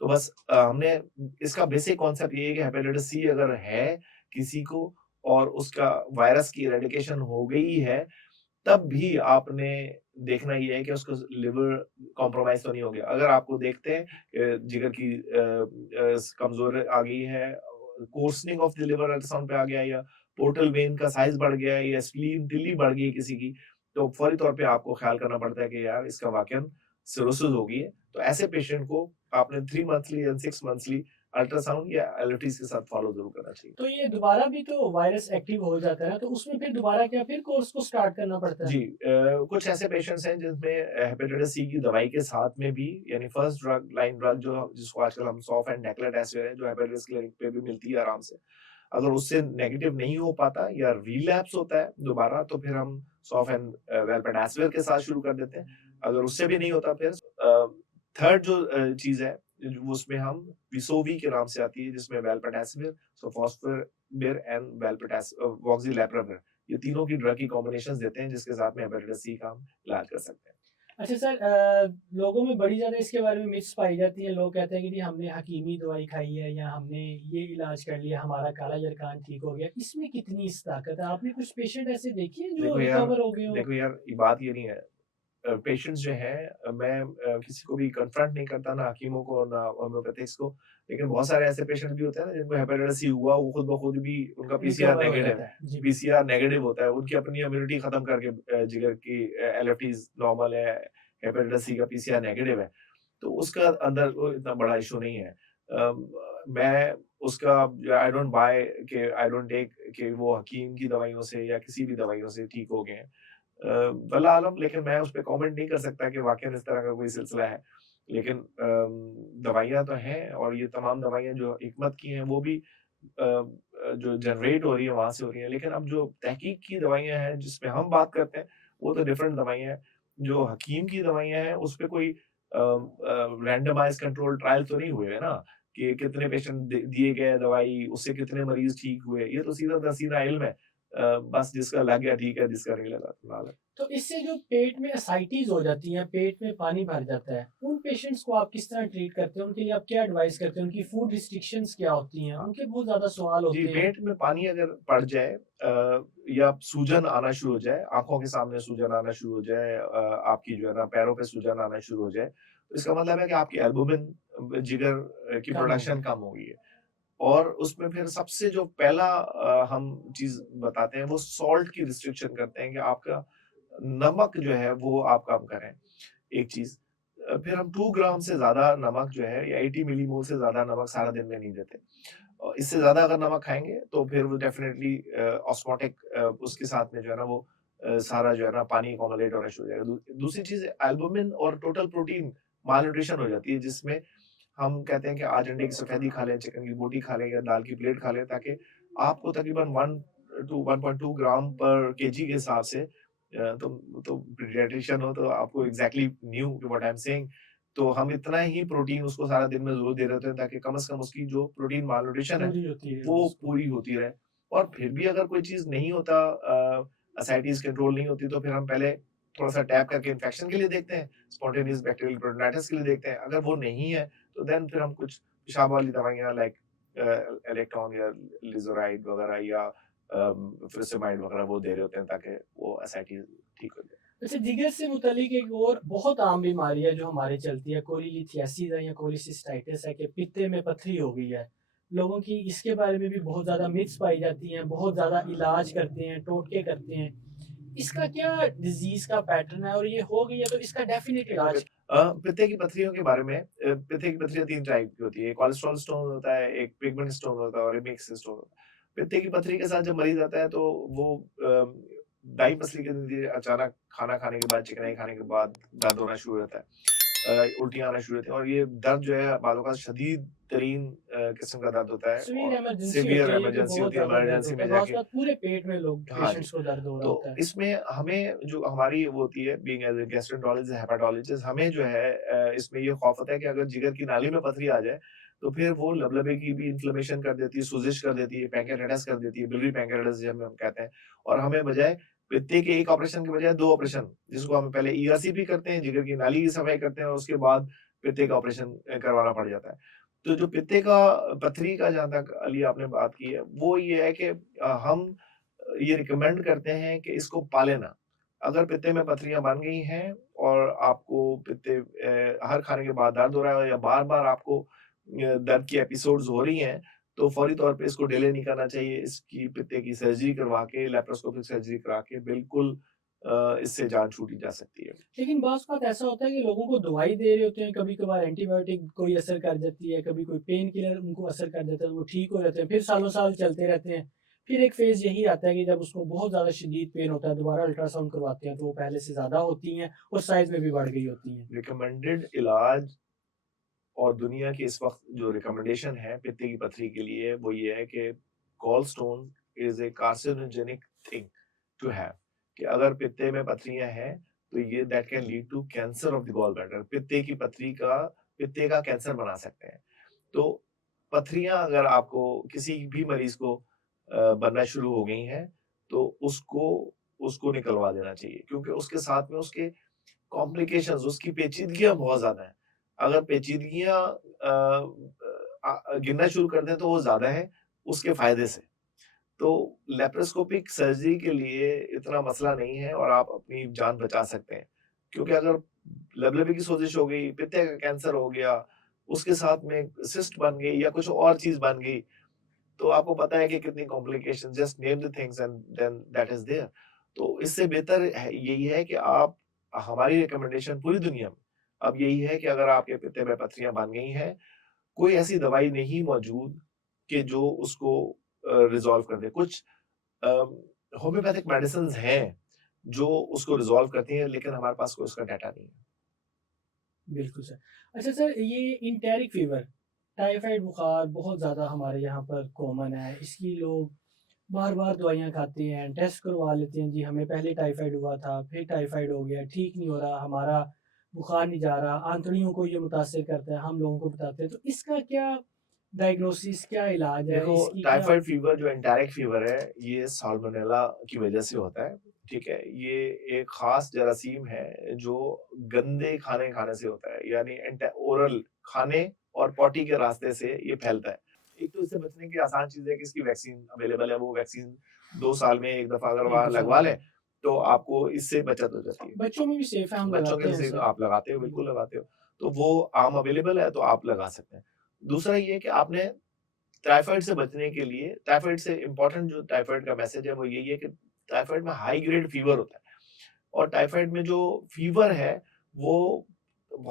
तो बस हमने इसका बेसिक कॉन्सेप्ट ये है कि हेपेटाइटिस सी अगर है किसी को और उसका वायरस की इरेडिकेशन हो गई है, तब भी आपने देखना ये है कि उसको लिवर कॉम्प्रोमाइज़ तो नहीं हो गया। अगर आपको देखते हैं जिगर की कमज़ोरी आ गई है, कोर्सनिंग ऑफ द लिवर अल्ट्रासाउंड पे आ गया, या पोर्टल वेन का साइज़ बढ़ गया है, या स्प्लीन झिल्ली बढ़ गई है किसी की, तो फौरी तौर पे आपको ख़्याल करना पड़ता है कि यार इसका वाक़ईन सिरोसिस हो गई है। तो ऐसे पेशेंट को आपने 3 मंथली एंड 6 मंथली अल्ट्रासाउंड या एलएफटीज़ के साथ फ़ॉलो ज़रूर करना चाहिए। तो ये दोबारा भी तो वायरस एक्टिव हो जाता है ना, तो उसमें फिर दोबारा क्या फिर कोर्स को स्टार्ट करना पड़ता है? जी, कुछ ऐसे पेशेंट्स हैं जिनमें हेपेटाइटिस सी की दवाई के साथ में भी, यानी फर्स्ट ड्रग लाइन ड्रग जिसको आजकल हम सॉफ एंड डेक्लेटेसिविर है, जो हेपेटाइटिस क्लिनिक पे भी मिलती है आराम से। अगर उससे नेगेटिव नहीं हो पाता या रिलैप्स होता है दोबारा, तो फिर हम सॉफ एंड वेल्पेडेसिविर के साथ शुरू कर देते हैं। अगर उससे भी नहीं होता, फिर थर्ड जो चीज़ है उसमें हम विसोवी के नाम से आती है, जिसमें वेल्पेडेसिविर, सोफोस्फोविर एंड वॉक्सीलेप्राविर, ये तीनों की ड्रग की कॉम्बिनेशंस देते हैं, जिसके साथ में हेपेटाइटिस सी का हम इलाज कर सकते हैं। अच्छा सर, लोगों में बड़ी ज़्यादा इसके बारे में मिथ्स पाई जाती हैं। लोग कहते हैं कि जी हमने हकीमी दवाई खाई है या हमने ये इलाज कर लिया, हमारा काला यरकान ठीक हो गया। इसमें कितनी ताकत है? आपने कुछ पेशेंट ऐसे देखे हैं जो देखो यार रिकवर हो गए हों? देखो यार, ये बात ये नहीं है। पेशेंट्स जो हैं, मैं किसी को भी कन्फ्रंट नहीं करता, ना हकीमों को ना होम्योपैथिक्स को, लेकिन बहुत सारे ऐसे पेशेंट भी होते हैं ना जिनको हेपेटाइटिस सी हुआ, वो खुद ब खुद भी उनका रिकवर हो जाता है। जी। पीसीआर नेगेटिव होता है, उनकी अपनी इम्यूनिटी खत्म करके जिगर की एलएफटीज नॉर्मल है, हेपेटाइटिस सी का पीसीआर नेगेटिव है, तो उसका अंदर वो इतना बड़ा इशू नहीं है। मैं उसका आई डोंट बाय कि आई डोंट टेक कि वो हकीम की दवाइयों से या किसी भी दवाइयों से ठीक हो गए हैं। वल्लाह आलम, लेकिन मैं उस पे कमेंट नहीं कर सकता कि वाक़ई इस तरह का कोई सिलसिला है। लेकिन दवाइयाँ तो हैं, और ये तमाम दवाइयाँ जो हिकमत की हैं वो भी जो जनरेट हो रही है वहाँ से हो रही हैं। लेकिन अब जो तहकीक की दवाइयाँ हैं जिसमें हम बात करते हैं, वो तो डिफरेंट दवाइयाँ हैं। जो हकीम की दवाइयाँ हैं उस पे कोई रैंडमाइज़्ड कंट्रोल ट्रायल तो नहीं हुए है ना, कि कितने पेशेंट दिए गए दवाई, उससे कितने मरीज़ ठीक हुए। ये तो सीधा-धा-सीधा इल्म है। बस जिसका लग गया ठीक है, जिसका नहीं लगा तो ना लगा। तो इससे जो पेट में एसाइटिस हो जाती है, पेट में पानी भर जाता है, उन पेशेंट्स को आप किस तरह ट्रीट करते हैं? उनके लिए आप क्या एडवाइस करते हैं? उनकी फूड रिस्ट्रिक्शंस क्या होती हैं? उनके बहुत ज़्यादा सवाल जी, होते हैं। पेट में पानी अगर पड़ जाए, या सूजन आना शुरू हो जाए, आँखों के सामने सूजन आना शुरू हो जाए, आपकी जो है ना पैरों पे सूजन आना शुरू हो जाए, तो इसका मतलब है कि आपकी एल्बुमिन जिगर की कम हो प्रोडक्शन गई। कम हो गई है। और उसमें फिर सबसे जो पहला हम चीज़ बताते हैं, वो सॉल्ट की रिस्ट्रिक्शन करते हैं कि आपका नमक जो है वो आप कम करें, एक चीज़। फिर हम 2 ग्राम से ज़्यादा नमक जो है, या 80 मिलीमोल से ज़्यादा नमक सारा दिन में नहीं देते। इससे ज़्यादा अगर नमक खाएँगे तो फिर वो डेफ़िनेटली ऑस्मोटिक उसके साथ में जो है ना वो सारा जो है ना पानी अकोमोडेट होना शुरू हो जाएगा। दूसरी चीज एल्बुमिन और टोटल प्रोटीन मालन्यूट्रिशन हो जाती है, जिसमें हम कहते हैं कि आज अंडे की सफेदी खा लें, चिकन की बोटी खा लें या दाल की प्लेट खा लें, ताकि आपको तकरीबन 1 to 1.2 ग्राम पर केजी के हिसाब से तो पीडियाट्रिशियन हो तो आपको exactly knew what I am saying, तो हम इतना ही प्रोटीन उसको सारा दिन में जरूर दे रहे होते हैं ताकि कम से कम उसकी जो प्रोटीन मालन्यूट्रिशन है पूरी होती है वो उसको। पूरी होती रहे। और फिर भी अगर कोई चीज नहीं होता, असाइटिस कंट्रोल नहीं होती, तो फिर हम पहले थोड़ा सा टैप करके इन्फेक्शन के लिए देखते हैं, स्पॉन्टेनियस बैक्टीरियल पेरिटोनाइटिस के लिए देखते हैं। अगर वो नहीं है तो देन फिर हम कुछ पेशाब वाली दवाइयाँ लाइक इलेक्ट्रॉन या लिजोराइड वगैरह या फ्रिसेमाइड वगैरह वो दे रहे होते हैं ताकि वो असाइटिस ठीक हो जाए। अच्छा, जिगर से मुतालिक एक और बहुत आम बीमारी है जो हमारे चलती है, कोलीलिथियासिस है या कोलिसिस्टाइटिस है, कि पित्ते में पथरी हो गई है लोगों की। इसके बारे में भी बहुत ज़्यादा मिथ्स पाई जाती हैं, बहुत ज़्यादा इलाज करते हैं, टोटके करते हैं। इसका क्या डिजीज का पैटर्न है, और ये हो गई है तो इसका डेफिनेट इलाज? पित्ते की पथरियों के बारे में, पित्ते की पथरियाँ 3 टाइप की होती है। एक कोलेस्ट्रॉल स्टोन होता है, एक पिगमेंट स्टोन होता है और एक मिक्स स्टोन होता है। पित्ते की पथरी के साथ जब मरीज आता है तो वो दाई पसली के नीचे अचानक खाना खाने के बाद, चिकनाई खाने के बाद दर्द होना शुरू हो जाता है। उल्टियाँ आना शुरू होती हैं और ये दर्द जो है बालों का शदीद तरीन किस्म का दर्द होता है सिवियर और इमरजेंसी होती सिवियर है ये, कि इमरजेंसी बहुत होती है, ज़्यादा दर्द इमरजेंसी होता में है, बाज़ जाके। औक़ात पूरे पेट में लोग हाँ जी। पेशेंट्स को दर्द हो रहा तो होता है। इसमें हमें जो हमारी वो होती है being as a gastroenterologist, hepatologist, हमें जो है इसमें ये खौफ होता है कि अगर जिगर की नाली में पथरी आ जाए, तो फिर वो लबलबे की भी इन्फ्लेमेशन कर देती है, सोजिश कर देती है, पैंक्रियाटाइटिस कर देती है, बिलियरी पैंक्रियाटाइटिस जिसे हम कहते हैं। और हमें बजाय पित्ते के 1 ऑपरेशन के बजाय 2 ऑपरेशन, जिसको हम पहले ईआरसी करते हैं, जिगर की नाली की सफाई करते हैं और उसके बाद पित्ते का ऑपरेशन करवाना पड़ जाता है। तो जो पित्ते का पथरी का जहाँ तक अली आपने बात की है, वो ये है कि हम ये रिकमेंड करते हैं कि इसको पालें ना। अगर पित्ते में पथरियाँ बन गई हैं और आपको पित्ते हर खाने के बाद दर्द हो रहा है या बार-बार आपको दर्द की एपिसोड्स हो रही हैं, तो फौरी तौर पे इसको डिले नहीं करना चाहिए। इसकी पित्ते की सर्जरी करवा के, लैप्रोस्कोपिक सर्जरी करा के बिल्कुल इससे जान छूटी जा सकती है। लेकिन बाज़ औक़ात ऐसा होता है कि लोगों को दवाई दे रहे होते हैं, कभी-कभार एंटीबायोटिक कोई असर कर जाती है, कभी कोई पेन किलर उनको असर कर देता है, वो ठीक हो जाते हैं, फिर सालों-साल चलते रहते हैं। फिर एक फ़ेज़ यही आता है कि जब उसको बहुत ज़्यादा शदीद पेन होता है, दोबारा अल्ट्रासाउंड करवाते हैं, तो वो पहले से ज़्यादा होती हैं और साइज़ में भी बढ़ गई होती हैं। रिकमेंडेड इलाज और दुनिया की इस वक्त जो रिकमेंडेशन है पित्ते की पथरी के लिए वो ये है कि gall stone is a carcinogenic thing to have, कि अगर पित्ते में पथरियां हैं तो ये that can lead to cancer of the gall bladder. पित्ते की पथरी का पित्ते का कैंसर बना सकते हैं। तो पथरियां अगर आपको किसी भी मरीज को बनना शुरू हो गई हैं तो उसको उसको निकलवा देना चाहिए, क्योंकि उसके साथ में उसके कॉम्प्लिकेशंस, उसकी पेचीदगियां बहुत ज्यादा हैं। अगर पेचीदगियां गिनना शुरू कर दें तो वो ज्यादा है उसके फायदे से। तो लेप्रोस्कोपिक सर्जरी के लिए इतना मसला नहीं है और आप अपनी जान बचा सकते हैं, क्योंकि अगर लबलबे की सोजिश हो गई, पित्ते का कैंसर हो गया, उसके साथ में सिस्ट बन गई या कुछ और चीज बन गई, तो आपको पता है कि कितनी complication, just name the things and then that is there. तो इससे बेहतर है यही है कि आप, हमारी रिकमेंडेशन पूरी दुनिया में अब यही है कि अगर आपके पित्ते में पथरियां बन गई हैं, कोई ऐसी दवाई नहीं मौजूद कि जो उसको रिजॉल्व कर दे। कुछ होम्योपैथिक मेडिसिन हैं जो उसको रिजॉल्व करती हैं, लेकिन हमारे पास कोई उसका डाटा नहीं है। बिल्कुल सर। अच्छा सर, ये इंटेरिक फ़ीवर, टाइफाइड बुखार बहुत ज़्यादा हमारे यहाँ पर कॉमन है। इसकी लोग बार-बार दवाइयाँ खाते हैं, टेस्ट करवा लेते हैं, जी हमें पहले टाइफाइड हुआ था, फिर टाइफाइड हो गया, ठीक नहीं हो रहा, हमारा बुखार नहीं जा रहा, आंतड़ियों को ये मुतासिर करता है, हम लोगों को बताते हैं। तो इसका क्या डायग्नोसिस, क्या इलाज है? देखो, इसकी क्या? टाइफाइड फीवर जो एंटेरिक फीवर है, ये साल्मोनेला की वजह से होता है, ठीक है? ये एक खास जरासीम है जो गंदे खाने खाने से होता है, यानी ओरल खाने और पॉटी के रास्ते से ये फैलता है। एक तो इससे बचने की आसान चीज़ है कि इसकी वैक्सीन अवेलेबल है, वो वैक्सीन 2 साल में 1 दफ़ा अगर वहाँ 1 साल लगवा में। लें, तो आपको इससे बचत हो जाती है। बच्चों में भी सेफ है, हम बच्चों के लगाते हैं लिए सर। आप लगाते हो, बिल्कुल लगाते हो। तो वो आम अवेलेबल है, तो आप लगा सकते हैं। दूसरा ये है कि आपने टाइफाइड से बचने के लिए, टाइफाइड से इम्पोर्टेंट जो टाइफाइड का मैसेज है वो यही है कि टाइफाइड में हाई ग्रेड फीवर होता है और टाइफाइड में जो फीवर है वो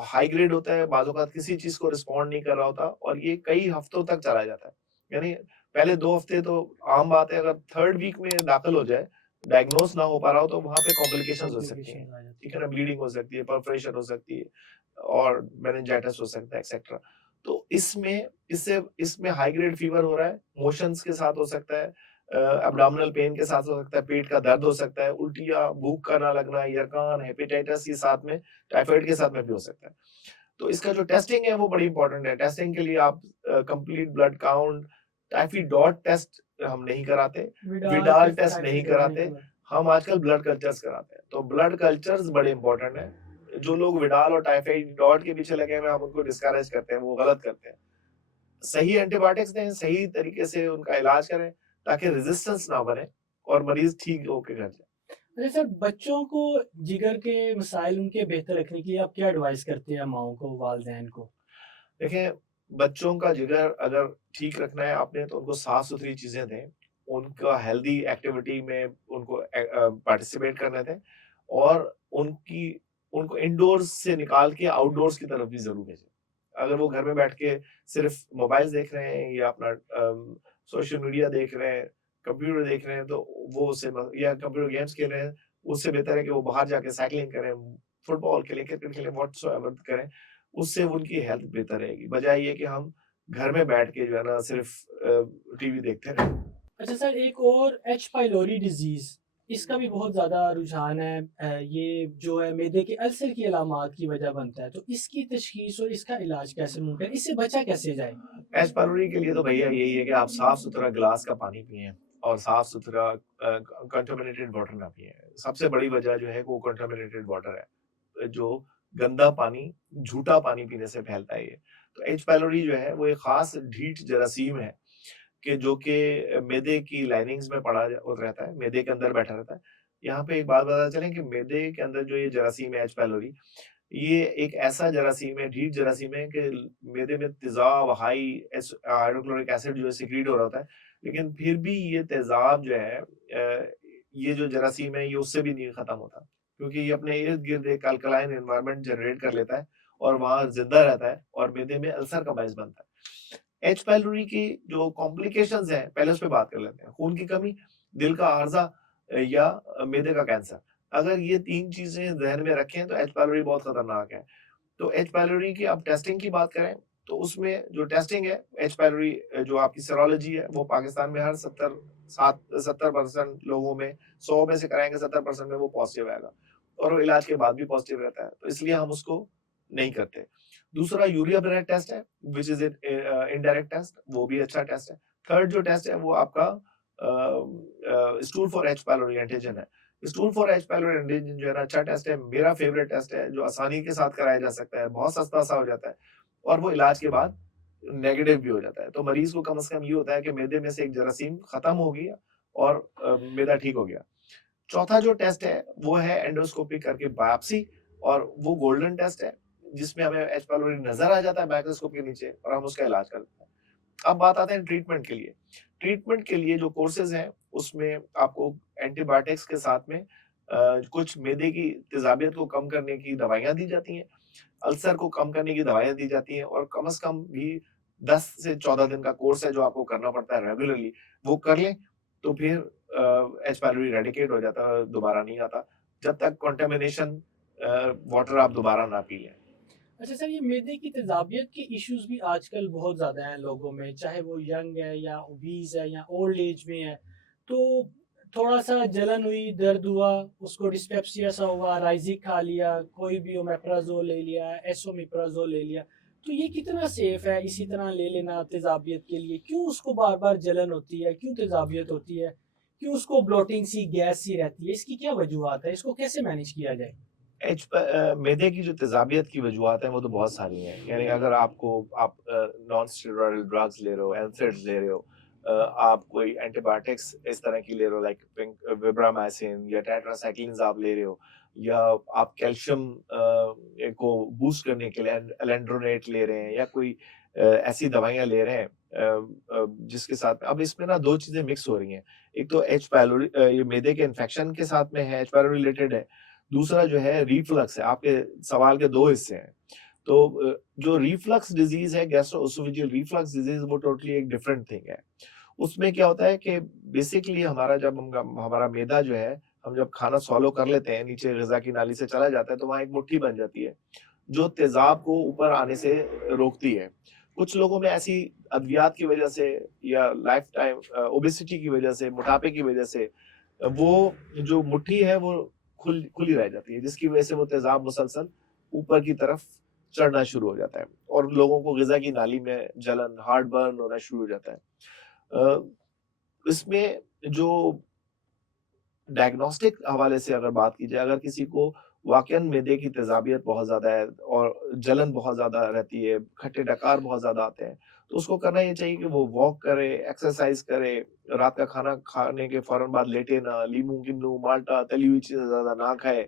हाई ग्रेड होता है, बाज़ औक़ात किसी चीज़ को रिस्पॉन्ड नहीं कर रहा होता और ये कई हफ्तों तक चला जाता है। यानी पहले 2 हफ्ते तो आम बात है, अगर 3rd वीक में दाखिल हो जाए, डायग्नोज ना हो पा रहा हो तो वहाँ पे कॉम्प्लिकेशंस हो सकती हैं, कॉम्प्लिकेशंस आ जाती ठीक है ना, ब्लीडिंग हो सकती है, परफोरेशन हो सकती है और मेनिंजाइटिस हो सकता है एक्सेट्रा। तो इसमें हाई ग्रेड फीवर हो रहा है, मोशंस के साथ हो सकता है, एब्डोमिनल पेन के साथ हो सकता है, पेट का दर्द हो सकता है, उल्टियाँ, भूख का ना लगना, यरकान, हेपेटाइटिस, ये साथ में टाइफाइड के साथ में भी हो सकता है। तो इसका जो टेस्टिंग है वो बड़ी इंपॉर्टेंट है। टेस्टिंग के लिए आप complete blood count, typhidot test हम नहीं कराते, विडाल टेस्ट नहीं कराते, हम आजकल ब्लड कल्चर्स कराते हैं। तो ब्लड कल्चर्स बड़े इंपॉर्टेंट हैं। जो लोग विडाल और टाइफाइड-डॉट के पीछे लगे हुए हैं, हम उनको डिस्करेज करते हैं, वो गलत करते हैं। सही एंटीबायोटिक्स दें, सही तरीके से उनका इलाज करें, ताकि रेजिस्टेंस ना बने और मरीज ठीक होके घर जाए। अच्छा सर, बच्चों को जिगर के मसाइल उनके बेहतर रखने के लिए आप क्या एडवाइस करते हैं माओं को, वालदैन को? देखें, बच्चों का जिगर अगर ठीक रखना है आपने तो उनको साफ-सुथरी चीज़ें दें, उनका हेल्दी एक्टिविटी में उनको पार्टिसिपेट करने दें और उनको इंडोर्स से निकाल के आउटडोर्स की तरफ भी ज़रूर भेजें। अगर वो घर में बैठ के सिर्फ मोबाइल्स देख रहे हैं या अपना सोशल मीडिया देख रहे हैं, कंप्यूटर देख रहे हैं तो वो उससे म या कंप्यूटर गेम्स खेल रहे हैं, उससे बेहतर है कि वो बाहर जाके साइक्लिंग करें, फुटबॉल खेलें, क्रिकेट खेलें, व्हाटसोएवर करें। उससे उनकी हेल्थ बेहतर रहेगी। बजाय ये कि हम घर में बैठ के जो है ना सिर्फ टीवी देखते रहें। अच्छा सर, एक और एच पाइलोरी डिजीज, इसका भी बहुत ज़्यादा रुझान है। ये जो है मैदे के अल्सर की अलामात की वजह बनता है, तो इसकी तशखीस और इसका इलाज कैसे मुमकिन है? इससे बचा कैसे जाए? एच पाइलोरी के लिए तो भैया यही है कि आप साफ-सुथरा गिलास का पानी पिएँ और साफ-सुथरा कंटामिनेटेड वाटर ना पिएँ। सबसे बड़ी वजह जो है वो कंटामिनेटेड वाटर है। जो गंदा पानी, झूठा पानी पीने से फैलता है ये। तो एच पाइलोरी जो है वो एक ख़ास ढीठ जरासीम है कि जो कि मैदे की लाइनिंग्स में पड़ा रहता है, मैदे के अंदर बैठा रहता है। यहाँ पे एक बात बताना चलें कि मैदे के अंदर जो ये जरासीम है एच पाइलोरी, ये एक ऐसा जरासीम है, ढीठ जरासीम है कि मैदे में तेज़ाब, हाइड्रोक्लोरिक एसिड जो है सिक्रीट हो रहा होता है, लेकिन फिर भी ये तेज़ाब जो है ये जो जरासीम है ये उससे भी नहीं खत्म होता। क्योंकि ये अपने इर्द-गिर्द एक अल्कलाइन एनवायरनमेंट जनरेट कर लेता है और वहाँ ज़िंदा रहता है और मैदे में अल्सर का बायस बनता है। एच पाइलोरी की जो कॉम्प्लिकेशंस हैं, पहले उस पे बात कर लेते हैं। खून की कमी, दिल का आर्ज़ा या मैदे का कैंसर। अगर ये 3 चीज़ें ज़हन में रखें तो एच पाइलोरी बहुत खतरनाक है। तो एच पाइलोरी की आप टेस्टिंग की बात करें, तो उसमें जो टेस्टिंग है एच पाइलोरी जो आपकी सेरोलॉजी है, वो पाकिस्तान में हर 70% लोगों में 100 में से कराएँगे 70% में वो पॉज़िटिव आएगा और वो इलाज के बाद भी पॉज़िटिव रहता है। तो इसलिए हम उसको नहीं करते। दूसरा यूरिया ब्रेथ टेस्ट है, व्हिच इज़ इनडायरेक्ट टेस्ट, वो भी अच्छा टेस्ट है। थर्ड जो टेस्ट है वो आपका stool for H pylori antigen है। Stool for H pylori antigen जो है ना अच्छा टेस्ट है, मेरा फेवरेट टेस्ट है, जो आसानी के साथ कराया जा सकता है, बहुत सस्ता-सा हो जाता है और वो इलाज के बाद नेगेटिव भी हो जाता है। तो मरीज़ को कम से कम ये होता है कि मैदे में से एक जरासीम खत्म हो गया और मैदा ठीक हो गया। चौथा जो टेस्ट है, वो है एंडोस्कोपी करके बायोप्सी और वो गोल्डन टेस्ट है, जिसमें हमें एच पाइलोरी नज़र आ जाता है माइक्रोस्कोप के नीचे और हम उसका इलाज कर देते हैं। अब बात आते हैं ट्रीटमेंट के लिए। ट्रीटमेंट के लिए जो कोर्सेज़ हैं, उसमें आपको एंटीबायोटिक्स के साथ में कुछ मैदे की तेज़ाबियत को कम करने की दवाइयाँ दी जाती हैं, अल्सर को कम करने की दवाइयाँ दी जाती हैं और कम से कम भी 10 से 14 दिन का कोर्स है जो आपको करना पड़ता है रेगुलरली। वो कर लें, तो फिर एच पाइलोरी इरेडिकेट हो जाता है, दोबारा नहीं आता, जब तक कंटामिनेशन वाटर आप दोबारा ना पी लें। अच्छा सर, ये मैदे की तेज़ाबियत के इश्यूज भी आजकल बहुत ज़्यादा हैं लोगों में, चाहे वो यंग है या ओबीज है या ओल्ड एज में है। तो थोड़ा सा जलन हुई, दर्द हुआ, उसको डिस्पेप्सिया सा हुआ, राइजिक खा लिया, कोई भी ओमेप्राजोल ले लिया, एसोमिप्राजोल ले लिया, तो ये कितना सेफ है इसी तरह ले लेना तेज़ाबियत के लिए? क्यों उसको बार बार जलन होती है, क्यों तेज़ाबियत होती है, क्यों उसको ब्लोटिंग सी, गैस सी रहती है? इसकी क्या वजूहत है? इसको कैसे मैनेज किया जाए? मैदे की जो तेज़ाबियत की वजूहत हैं, वो तो बहुत सारी हैं। यानी अगर आप नॉन स्टेरॉयडल ड्रग्स ले रहे हो, एनसेड्स ले रहे हो, आप कोई एंटीबायोटिक्स इस तरह की ले रहे हो लाइक विब्रामाइसिन या टेट्रासाइक्लिन्स आप ले रहे हो या आप कैल्शियम को बूस्ट करने के लिए एलेंड्रोनेट ले रहे हैं या कोई ऐसी दवाइयाँ ले रहे हैं जिसके साथ अब इसमें ना 2 चीज़ें मिक्स हो रही हैं। एक तो एच पाइलोरी ये मैदे के इन्फेक्शन के साथ में है, एच पाइलोरी रिलेटेड है। दूसरा जो है रिफ्लक्स है, आपके सवाल के 2 हिस्से हैं। तो जो रिफ्लक्स डिज़ीज़ है, गैस्ट्रोएसोफेजियल रिफ्लक्स डिज़ीज़ वो टोटली एक डिफरेंट थिंग है। उसमें क्या होता है कि बेसिकली हमारा मैदा जो है, हम जब खाना स्वॉलो कर लेते हैं, नीचे ग़िज़ा की नाली से चला जाता है, तो वहाँ एक मुट्ठी बन जाती है, जो तेज़ाब को ऊपर आने से रोकती है। कुछ लोगों में ऐसी अद्वियात की वजह से या लाइफ टाइम ओबेसिटी की वजह से, मोटापे की वजह से वो जो मुट्ठी है वो खुली रह जाती है, जिसकी वजह से वो तेज़ाब मुसलसल ऊपर की तरफ चढ़ना शुरू हो जाता है और लोगों को ग़िज़ा की नाली में जलन, हार्ट बर्न होना शुरू हो जाता है। अ, इसमें जो डायग्नोस्टिक हवाले से अगर बात की जाए, अगर किसी को वाक़ईन मैदे की तेज़ाबियत बहुत ज़्यादा है और जलन बहुत ज़्यादा रहती है, खट्टे डकार बहुत ज़्यादा आते हैं, तो उसको करना ये चाहिए कि वो वॉक करे, एक्सरसाइज़ करे, रात का खाना खाने के फ़ौरन बाद लेटे ना, लीमू, किन्नू, माल्टा, तली हुई चीज़ें ज़्यादा ना खाए।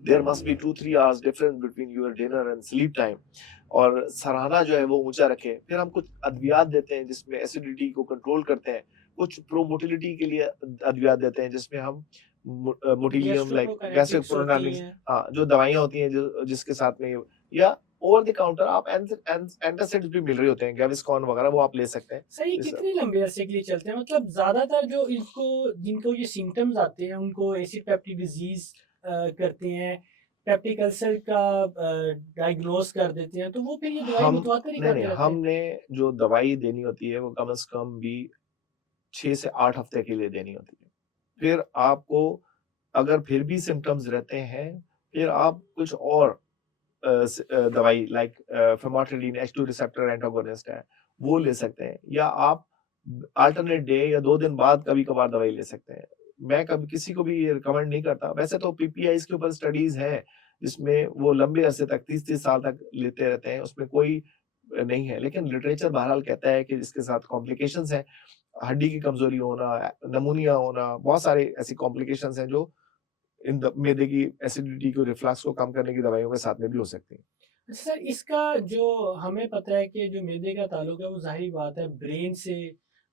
There must be 2-3 hours difference between your dinner and sleep time और सराहना जो है वो ऊँचा रखें। फिर हम कुछ अद्वियात देते हैं जिसमें एसिडिटी को कंट्रोल करते हैं। कुछ प्रो मोटिलिटी के लिए अद्वियात देते हैं जिसमें हम मोटिलियम लाइक गैस्ट्रिक गैस्ट्रोकोकाइनेटिक्स होती प्रोनालिस, हैं। हाँ, जो दवाइयाँ होती हैं जो जिसके साथ में या ओवर द काउंटर आप एंटासिड्स भी मिल रहे होते हैं, गैविस्कॉन वगैरह वो आप ले सकते हैं। सर ये इस कितने लंबे अरसे के लिए चलते हैं? मतलब ज़्यादातर जो इनको जिनको ये सिम्पटम्स आते हैं उनको एसिड पेप्टिक डिज़ीज़ करते हैं, पेप्टिक अल्सर का डायग्नोज़ कर देते हैं, तो वो फिर ये दवाई हम मुतवातिर ही नहीं, नहीं, खाते रहते हैं। हमने जो दवाई देनी होती है वो कम से कम भी 6 से 8 हफ्ते के लिए देनी होती है। फिर आपको अगर फिर भी सिम्पटम्स रहते हैं, फिर आप कुछ और दवाई लाइक फैमोट्रिलिन H2 रिसेप्टर एंटागोनिस्ट है, वो ले सकते हैं या आप अल्टरनेट डे या 2 दिन बाद कभी-कभार दवाई ले सकते हैं। मैं कभी किसी को भी ये रिकमेंड नहीं करता। वैसे तो पीपीआईज़ के ऊपर स्टडीज़ हैं, जिसमें वो लंबे अरसे तक 30-30 साल तक लेते रहते हैं, उसमें कोई नहीं है। लेकिन लिटरेचर बहरहाल कहता है कि इसके साथ कॉम्प्लिकेशंस हैं, हड्डी की कमज़ोरी होना, निमोनिया होना, बहुत सारे ऐसी कॉम्प्लिकेशंस हैं जो इन द मैदे की एसिडिटी को, रिफ्लक्स को कम करने की दवाइयों के साथ में भी हो सकती हैं। अच्छा सर इसका जो हमें पता है कि जो मैदे का ताल्लुक है वो ज़ाहिर बात है ब्रेन से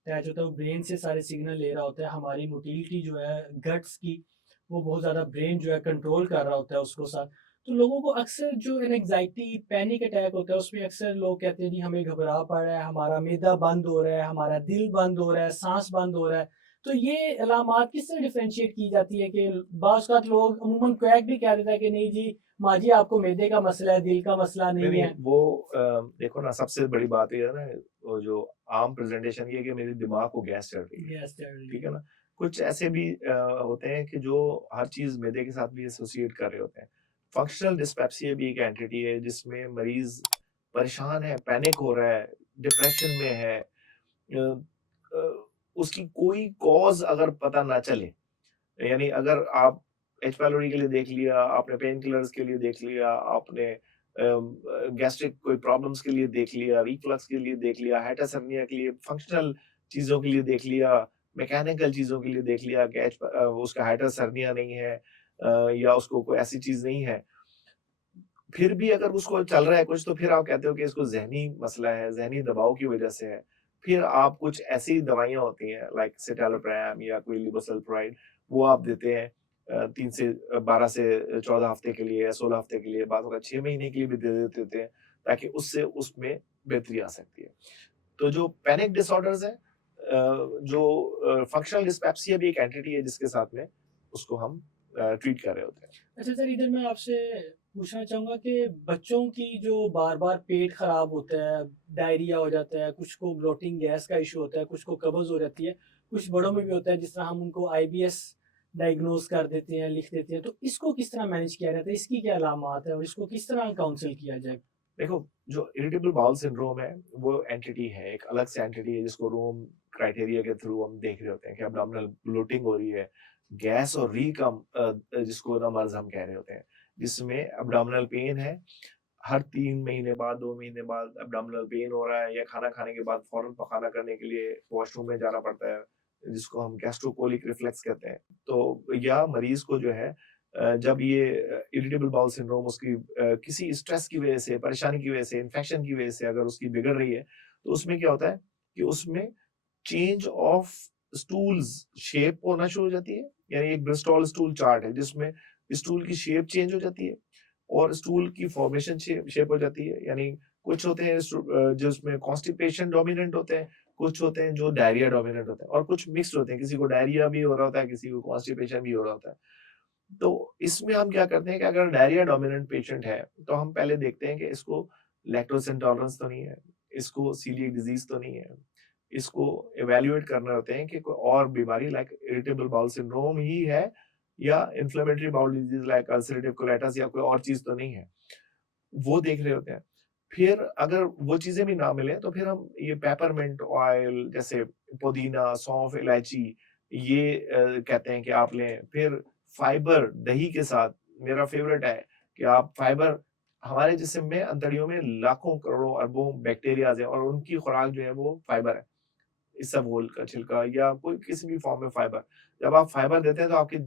अटैच होता है, वो ब्रेन से सारे सिग्नल ले रहा होता है। हमारी मोटिलिटी जो है गट्स की वो बहुत ज़्यादा ब्रेन जो है कंट्रोल कर रहा होता है उसको साथ। तो लोगों को अक्सर जो एंग्जायटी, पैनिक अटैक होता है उसमें अक्सर लोग कहते हैं जी हमें घबरा पड़ रहा है, हमारा मैदा बंद हो रहा है, हमारा दिल बंद हो रहा है, साँस बंद हो रहा है। तो ये अलामात किस तरह डिफरेंशिएट की जाती है कि बाज़ औक़ात लोग अमूमन क्वैक भी कह देता है कि नहीं जी माँ जी आपको मैदे का मसला है, दिल का मसला नहीं, नहीं नहीं, है। वो देखो ना सबसे बड़ी बात ये है ना, वो जो आम प्रेज़ेंटेशन ये है कि मेरे दिमाग को गैस चढ़ रही है, गैस चढ़ रही ठीक है। है ना? कुछ ऐसे भी होते हैं कि जो हर चीज़ मैदे के साथ भी एसोसिएट कर रहे होते हैं। फंक्शनल डिस्पेप्सिया भी एक एंटिटी है जिसमें मरीज़ परेशान है, पैनिक हो रहा है, डिप्रेशन में है। उसकी कोई कॉज़ अगर पता ना चले, यानी अगर आप एच पाइलोरी के लिए देख लिया, आपने पेन किलर्स के लिए देख लिया, आपने गैस्ट्रिक कोई प्रॉब्लम्स के लिए देख लिया, रिफ्लक्स के लिए देख लिया, हाइटिस हर्निया के लिए, फंक्शनल चीज़ों के लिए देख लिया, मैकेनिकल चीज़ों के लिए देख लिया कि उसका हाइटिस हर्निया नहीं है या उसको कोई ऐसी चीज़ नहीं है। फिर भी अगर उसको चल रहा है कुछ तो फिर आप कहते हो कि इसको ज़हनी मसला है, ज़हनी दबाव की वज़ह से है। फिर आप कुछ ऐसी दवाइयाँ होती हैं लाइक सिटालोप्रैम या कोई लिवोसल्प्राइड वो आप देते हैं 3 से 12 से 14 हफ्ते के लिए या 16 हफ्ते के लिए, बाद में 6 महीने के लिए भी दे देते होते हैं, ताकि उससे उसमें बेहतरी आ सकती है। तो जो पैनिक डिसऑर्डर्स हैं जो फंक्शनल डिस्पेप्सिया भी एक एंटिटी है जिसके साथ में उसको हम ट्रीट कर रहे होते हैं। अच्छा सर इधर मैं आपसे पूछना चाहूँगा कि बच्चों की जो बार-बार पेट खराब होता है, डायरिया हो जाता है, कुछ को ब्लोटिंग गैस का इश्यू होता है, कुछ को कब्ज़ हो जाती है, कुछ बड़ों में भी होता है जिस तरह हम उनको आईबीएस डायग्नोज़ कर देते हैं, लिख देते हैं, तो इसको किस तरह मैनेज किया जाता है? इसकी क्या अलामात है और इसको किस तरह काउंसल किया जाए? देखो, जो इरिटेबल बाउल सिंड्रोम है, वो एंटिटी है, एक अलग से एंटिटी है जिसको रोम क्राइटेरिया के थ्रू हम देख रहे होते हैं कि एब्डोमिनल ब्लोटिंग हो रही है, गैस और जिसको ना मर्ज़ हम कह रहे होते हैं, जिसमें एब्डोमिनल पेन है, हर 3 महीने बाद, 2 महीने बाद एब्डोमिनल पेन हो रहा है या खाना खाने के बाद फ़ौरन पखाना करने के लिए वॉशरूम में जाना पड़ता है, जिसको हम गैस्ट्रोकोलिक रिफ्लेक्स कहते हैं। तो या मरीज़ को जो है जब ये इरिटेबल बाउल सिंड्रोम उसकी किसी स्ट्रेस की वजह से, परेशानी की वजह से, इन्फेक्शन की वजह से अगर उसकी बिगड़ रही है, तो उसमें क्या होता है कि उसमें चेंज ऑफ स्टूल्स शेप होना शुरू हो जाती है। यानी एक ब्रिस्टॉल स्टूल चार्ट है जिसमें स्टूल की शेप चेंज हो जाती है और स्टूल की फॉर्मेशन शेप शेप हो जाती है। यानी कुछ होते हैं जिसमें कॉन्स्टिपेशन डोमिनेंट होते हैं, कुछ होते हैं जो डायरिया डोमिनेंट होते हैं और कुछ मिक्स्ड होते हैं, किसी को डायरिया भी हो रहा होता है, किसी को कॉन्स्टिपेशन भी हो रहा होता है। तो इसमें हम क्या करते हैं कि अगर डायरिया डोमिनेंट पेशेंट है, तो हम पहले देखते हैं कि इसको लैक्टोज इंटॉलरेंस तो नहीं है, इसको सीलिएक डिजीज तो नहीं है, इसको इवैल्यूएट करना होते हैं कि कोई और बीमारी लाइक इरिटेबल बाउल सिंड्रोम ही है या inflammatory bowel disease like ulcerative colitis या कोई और चीज तो नहीं है, वो देख रहे होते हैं। फिर अगर वो चीजें भी ना मिले तो फिर हम ये पेपरमिंट ऑयल जैसे पुदीना, सौंफ, इलायची ये कहते हैं कि आप लें। फिर फाइबर दही के साथ मेरा फेवरेट है कि आप फाइबर, हमारे जिस्म में अंतड़ियों में लाखों करोड़ों अरबों बैक्टीरियाज हैं और उनकी खुराक जो है वो फाइबर है। इसबगोल का छिलका या कोई किसी भी फॉर्म में फाइबर। जब आप फाइबर देते हैं तो आपकी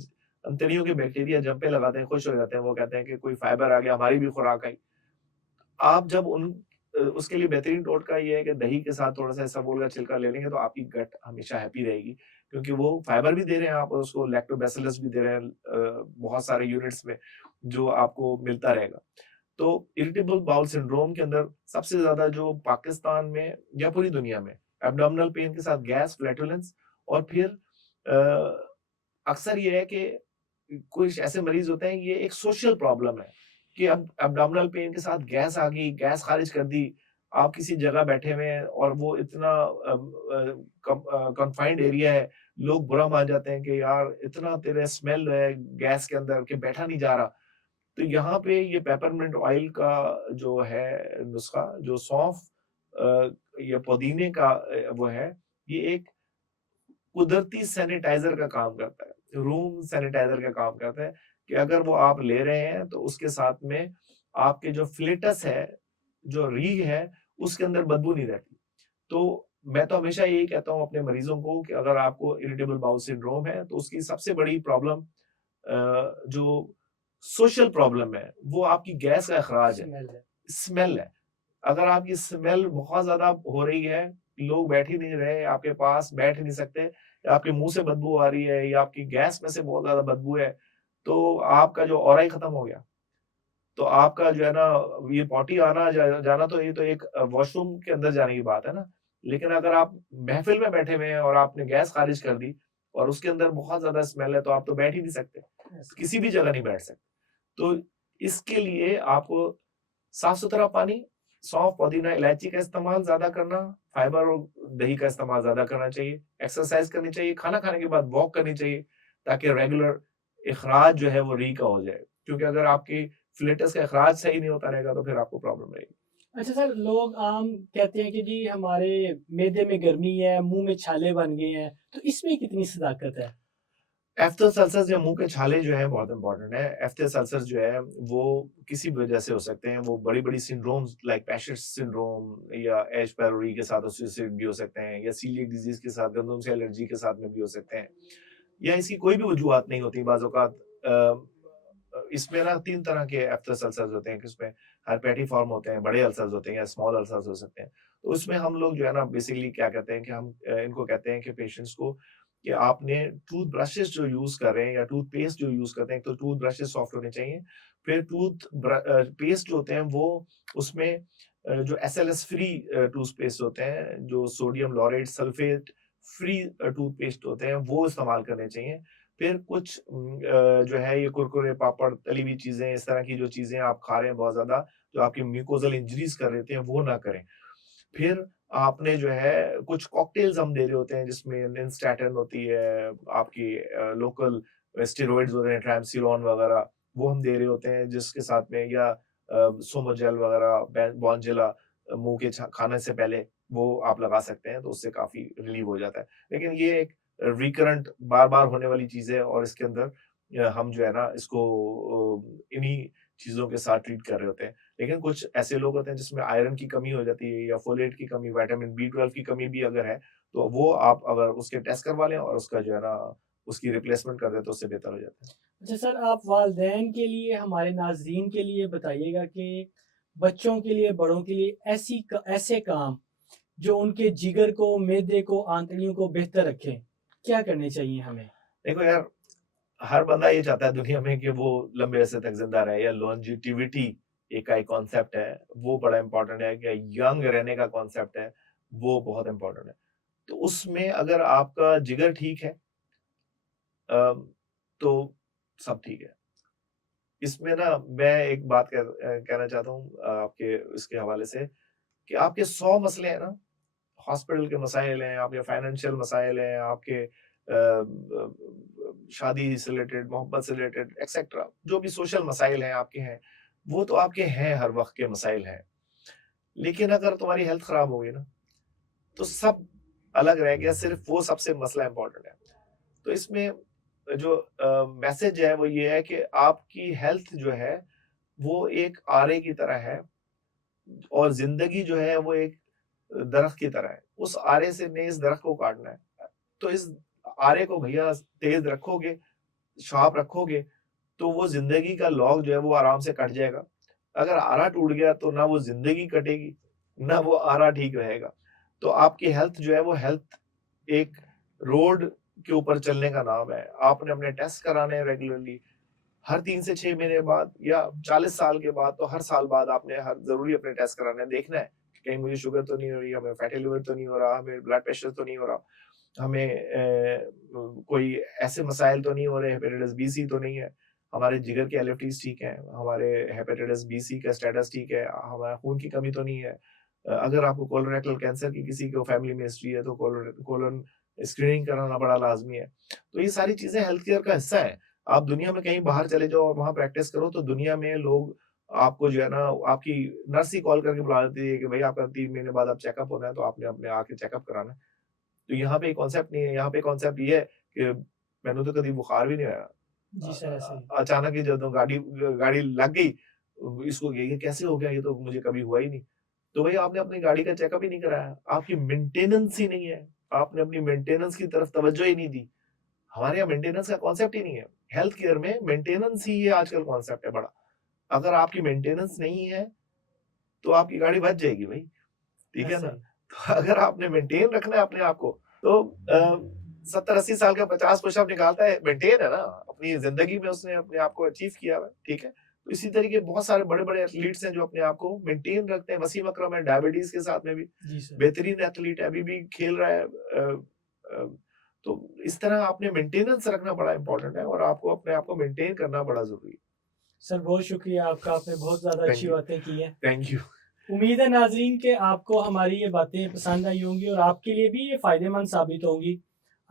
अंतड़ियों के बैक्टीरिया जंपे लगाते हैं, खुश हो जाते हैं, वो कहते हैं कि कोई फाइबर आ गया, हमारी भी खुराक आई। आप जब उसके लिए बेहतरीन टोटका ये है कि दही के साथ थोड़ा-सा इसबगोल का छिलका ले लेंगे तो आपकी गट हमेशा हैप्पी रहेगी, क्योंकि वो फाइबर भी दे रहे हैं आप और उसको लैक्टोबैसिलस भी दे रहे हैं बहुत सारे यूनिट्स में जो आपको मिलता रहेगा। तो इरिटेबल बाउल सिंड्रोम के अंदर सबसे ज़्यादा जो पाकिस्तान में या पूरी दुनिया में एब्डोमिनल पेन के साथ गैस, फ्लैटुलेंस और फिर अक्सर ये है कि कुछ ऐसे मरीज होते हैं, ये एक सोशल प्रॉब्लम है कि अब एब्डोमिनल पेन के साथ गैस आ गई, गैस खारिज कर दी। आप किसी जगह बैठे हुए हैं और वो इतना कन्फाइंड एरिया है, लोग बुरा मान जाते हैं कि यार इतना तेरे स्मेल है गैस के अंदर कि बैठा नहीं जा रहा। तो यहाँ पे ये पेपरमिंट ऑयल का जो है नुस्खा, जो सौंफ या पुदीने का वो है, ये एक कुदरती सैनिटाइज़र का काम करता है, रूम सैनिटाइज़र का काम करता है कि अगर वो आप ले रहे हैं तो उसके साथ में आपके जो फ़्लेटस है, जो रीढ़ है, उसके अंदर बदबू नहीं रहती। तो मैं तो हमेशा यही कहता हूँ अपने मरीज़ों को कि अगर आपको इरिटेबल बाउल सिंड्रोम है, तो उसकी सबसे बड़ी प्रॉब्लम जो सोशल प्रॉब्लम है, वो आपकी गैस का अखराज है, स्मेल है। स्मेल है। अगर आपकी स्मेल बहुत ज़्यादा हो रही है, लोग बैठ ही नहीं रहे, आपके पास बैठ ही नहीं सकते, या आपके मुँह से बदबू आ रही है या आपकी गैस में से बहुत ज़्यादा बदबू है, तो आपका जो ऑरा ही खत्म हो गया। तो आपका जो है ना, ये पॉटी आना जाना तो ये तो एक वॉशरूम के अंदर जाने की बात है ना। लेकिन अगर आप महफ़िल में बैठे हुए हैं और आपने गैस ख़ारिज कर दी और उसके अंदर बहुत ज़्यादा स्मेल है, तो आप तो बैठ ही नहीं सकते, ऐसा। किसी भी जगह नहीं बैठ सकते। तो इसके लिए आपको साफ-सुथरा पानी, सौंफ, पुदीना, इलायची का इस्तेमाल ज़्यादा करना, फाइबर और दही का इस्तेमाल ज़्यादा करना चाहिए, एक्सरसाइज़ करनी चाहिए, खाना खाने के बाद वॉक करनी चाहिए, ताकि रेगुलर इखराज जो है वो री का हो जाए। क्योंकि अगर आपकी फ़्लेटस का इखराज सही नहीं होता रहेगा, तो फिर आपको प्रॉब्लम रहेगी। अच्छा सर, लोग आम कहते हैं कि जी हमारे मैदे में गर्मी है, मुँह में छाले बन गए हैं, तो इसमें कितनी सदाकत है? एफ़्टस अल्सर्स या मुँह के छाले जो हैं बहुत इम्पोर्टेंट है। एफ़्टस अल्सर्स जो है वो किसी भी वजह से हो सकते हैं। वो बड़ी-बड़ी सिंड्रोम्स लाइक पैशेट सिंड्रोम या एश पैरोरी के साथ एसोसिएटेड भी हो सकते हैं या सीलिएक डिज़ीज़ के साथ, गंदम से एलर्जी के साथ में भी हो सकते हैं। या इसकी कोई भी वजूहात नहीं होती बाज़ औक़ात। इसमें ना 3 तरह के एफ़्टस अल्सर्स होते हैं कि उसमें हेपेटिफॉर्म होते हैं, बड़े अल्सर्स होते हैं या स्मॉल अल्सर्स हो सकते हैं। तो उसमें हम लोग जो है ना बेसिकली क्या कहते हैं कि हम इनको कहते हैं कि पेशेंट्स को कि आपने टूथ ब्रशेज़ जो यूज़ कर रहे हैं या टूथपेस्ट जो यूज़ करते हैं, तो टूथ ब्रशेज़ सॉफ्ट होने चाहिए। फिर पेस्ट जो होते हैं वो उसमें जो एसएलएस फ्री टूथपेस्ट होते हैं, जो sodium laureate sulphate free toothpaste होते हैं, वो इस्तेमाल करने चाहिए। फिर कुछ जो है ये कुरकुरे, पापड़, तली हुई चीज़ें, इस तरह की जो चीज़ें आप खा रहे हैं बहुत ज़्यादा, जो आपकी म्यूकोज़ल इंजरीज़ कर देते हैं, वो ना करें। फिर आपने जो है कुछ कॉकटेल्स हम दे रहे होते हैं जिसमें निन्स्टैटिन होती है, आपकी लोकल स्टेरॉइड्स होते हैं, ट्राइमसिनोन वगैरह, वो हम दे रहे होते हैं जिसके साथ में या सोमोजेल वगैरह, बॉन्जेला मुँह के खाने से पहले वो आप लगा सकते हैं, तो उससे काफ़ी रिलीव हो जाता है। लेकिन ये एक रिकरेंट बार-बार होने वाली चीज़ है और इसके अंदर हम जो है ना इसको इन्हीं चीज़ों के साथ ट्रीट कर रहे होते हैं। लेकिन कुछ ऐसे लोग होते हैं जिसमें आयरन की कमी हो जाती है या फोलेट की कमी, विटामिन बी 12 की कमी भी अगर है, तो वो आप अगर उसके टेस्ट करवा लें और उसका जो है ना, उसकी रिप्लेसमेंट कर दें तो उससे बेहतर हो जाता है। अच्छा सर, आप वालिदैन के लिए, हमारे नाज़रीन के लिए बताइएगा कि बच्चों के लिए, बड़ों के लिए ऐसे काम जो उनके जिगर को, मैदे को, आंतड़ियों को बेहतर रखें, क्या करने चाहिए हमें? देखो यार, हर बंदा ये चाहता है दुनिया में कि वो लंबे अरसे तक ज़िंदा रहे या लॉन्जेविटी एक का एक कॉन्सेप्ट है, वो बड़ा इम्पोर्टेंट है कि यंग रहने का कॉन्सेप्ट है, वो बहुत इम्पोर्टेंट है। तो उसमें अगर आपका जिगर ठीक है तो सब ठीक है। इसमें ना मैं एक बात कहना चाहता हूँ आपके इसके हवाले से कि आपके 100 मसले हैं ना, हॉस्पिटल के मसाइल हैं, आपके फाइनेंशियल मसाइल हैं, आपके शादी से रिलेटेड, मोहब्बत से रिलेटेड एक्सेट्रा जो भी सोशल मसाइल हैं आपके हैं, वो तो आपके हैं, हर वक़्त के मसाइल हैं। लेकिन अगर तुम्हारी हेल्थ खराब हो गई ना, तो सब अलग रह गया, सिर्फ़ वो सबसे मसला इम्पोर्टेंट है। तो इसमें जो मैसेज है वो ये है कि आपकी हेल्थ जो है, वो एक आरे की तरह है और ज़िंदगी जो है वो एक दरख्त की तरह है। उस आरे से ने इस दरख्त को काटना है। तो इस आरे को भैया तेज़ रखोगे, शार्प रखोगे, तो वो ज़िंदगी का लॉग जो है वो आराम से कट जाएगा। अगर आरा टूट गया तो ना वो ज़िंदगी कटेगी, ना वो आरा ठीक रहेगा। तो आपकी हेल्थ जो है वो हेल्थ एक रोड के ऊपर चलने का नाम है। आपने अपने टेस्ट कराने हैं रेगुलरली। हर 3 से 6 महीने बाद या 40 साल के बाद तो हर साल बाद आपने हर ज़रूरी अपने टेस्ट कराने हैं, देखना है कि कहीं मुझे शुगर तो नहीं हो रही, हमें फैटी लिवर तो नहीं हो रहा, हमें ब्लड प्रेशर तो नहीं हो रहा, हमें कोई ऐसे मसाइल तो नहीं हो रहे, हेपेटाइटिस बी, सी तो नहीं है, हमारे जिगर के एलएफटीज़ ठीक हैं, हमारे हेपेटाइटिस बी, सी का स्टेटस ठीक है, हमारा खून की कमी तो नहीं है। अगर आपको कोलोरेक्टल कैंसर की किसी को फैमिली में हिस्ट्री है तो कोलन स्क्रीनिंग कराना बड़ा लाज़मी है। तो ये सारी चीज़ें हेल्थ केयर का हिस्सा है। आप दुनिया में कहीं बाहर चले जाओ और वहाँ प्रैक्टिस करो तो दुनिया में लोग आपको जो है ना आपकी नर्स ही कॉल करके बुला लेती है कि भाई आपका 3 महीने बाद अब चेकअप होना है तो आपने अपने आके चेकअप कराना है। तो यहाँ पे कॉन्सेप्ट नहीं है, यहाँ पे कॉन्सेप्ट ये है कि मैंने तो कभी बुखार भी नहीं आया। जी सर, ऐसे ही। अचानक ही जब गाड़ी गाड़ी लग गई, इसको ये कैसे हो गया? ये तो मुझे कभी हुआ ही नहीं। तो भई आपने अपनी गाड़ी का चेकअप ही नहीं कराया, आपकी मेंटेनेंस ही नहीं है, आपने अपनी मेंटेनेंस की तरफ तवज्जो ही नहीं दी। हमारे यहाँ मेंटेनेंस का कॉन्सेप्ट ही नहीं है। हेल्थ केयर में मेंटेनेंस ही ये आजकल कॉन्सेप्ट है बड़ा। अगर आपकी मेंटेनेंस नहीं है, तो आपकी गाड़ी बच जाएगी भई, ठीक है ऐसे ना? ही। तो अगर आपने मेंटेन रखना है अपने आप को, तो 70-80 साल का 50 पुशअप निकालता है, मेंटेन है ना, अपनी ज़िंदगी में उसने अपने आप को अचीव किया हुआ है, ठीक है? तो इसी तरीके बहुत सारे बड़े-बड़े एथलीट्स हैं जो अपने आप को मेंटेन रखते हैं। वसीम अकरम है डायबिटीज़ के साथ में भी, जी सर। बेहतरीन एथलीट है, अभी भी खेल रहा है। तो इस तरह आपने मेंटेनेंस रखना बड़ा इम्पोर्टेंट है और आपको अपने आप को मेंटेन करना बड़ा ज़रूरी है। सर बहुत शुक्रिया आपका, आपने बहुत ज़्यादा थैंक अच्छी यू, बातें की हैं। Thank you. उम्मीद है नाज़रीन कि आपको हमारी ये बातें पसंद आई होंगी और आपके लिए भी ये फ़ायदेमंद साबित होंगी।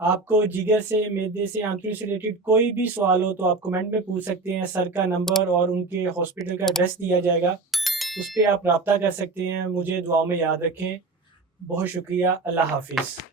आपको जिगर से, मैदे से, आंतों से रिलेटेड कोई भी सवाल हो तो आप कमेंट में पूछ सकते हैं। सर का नंबर और उनके हॉस्पिटल का एड्रेस दिया जाएगा, उस पे आप रब्ता कर सकते हैं। मुझे दुआओं में याद रखें। बहुत शुक्रिया। अल्लाह हाफ़िज़।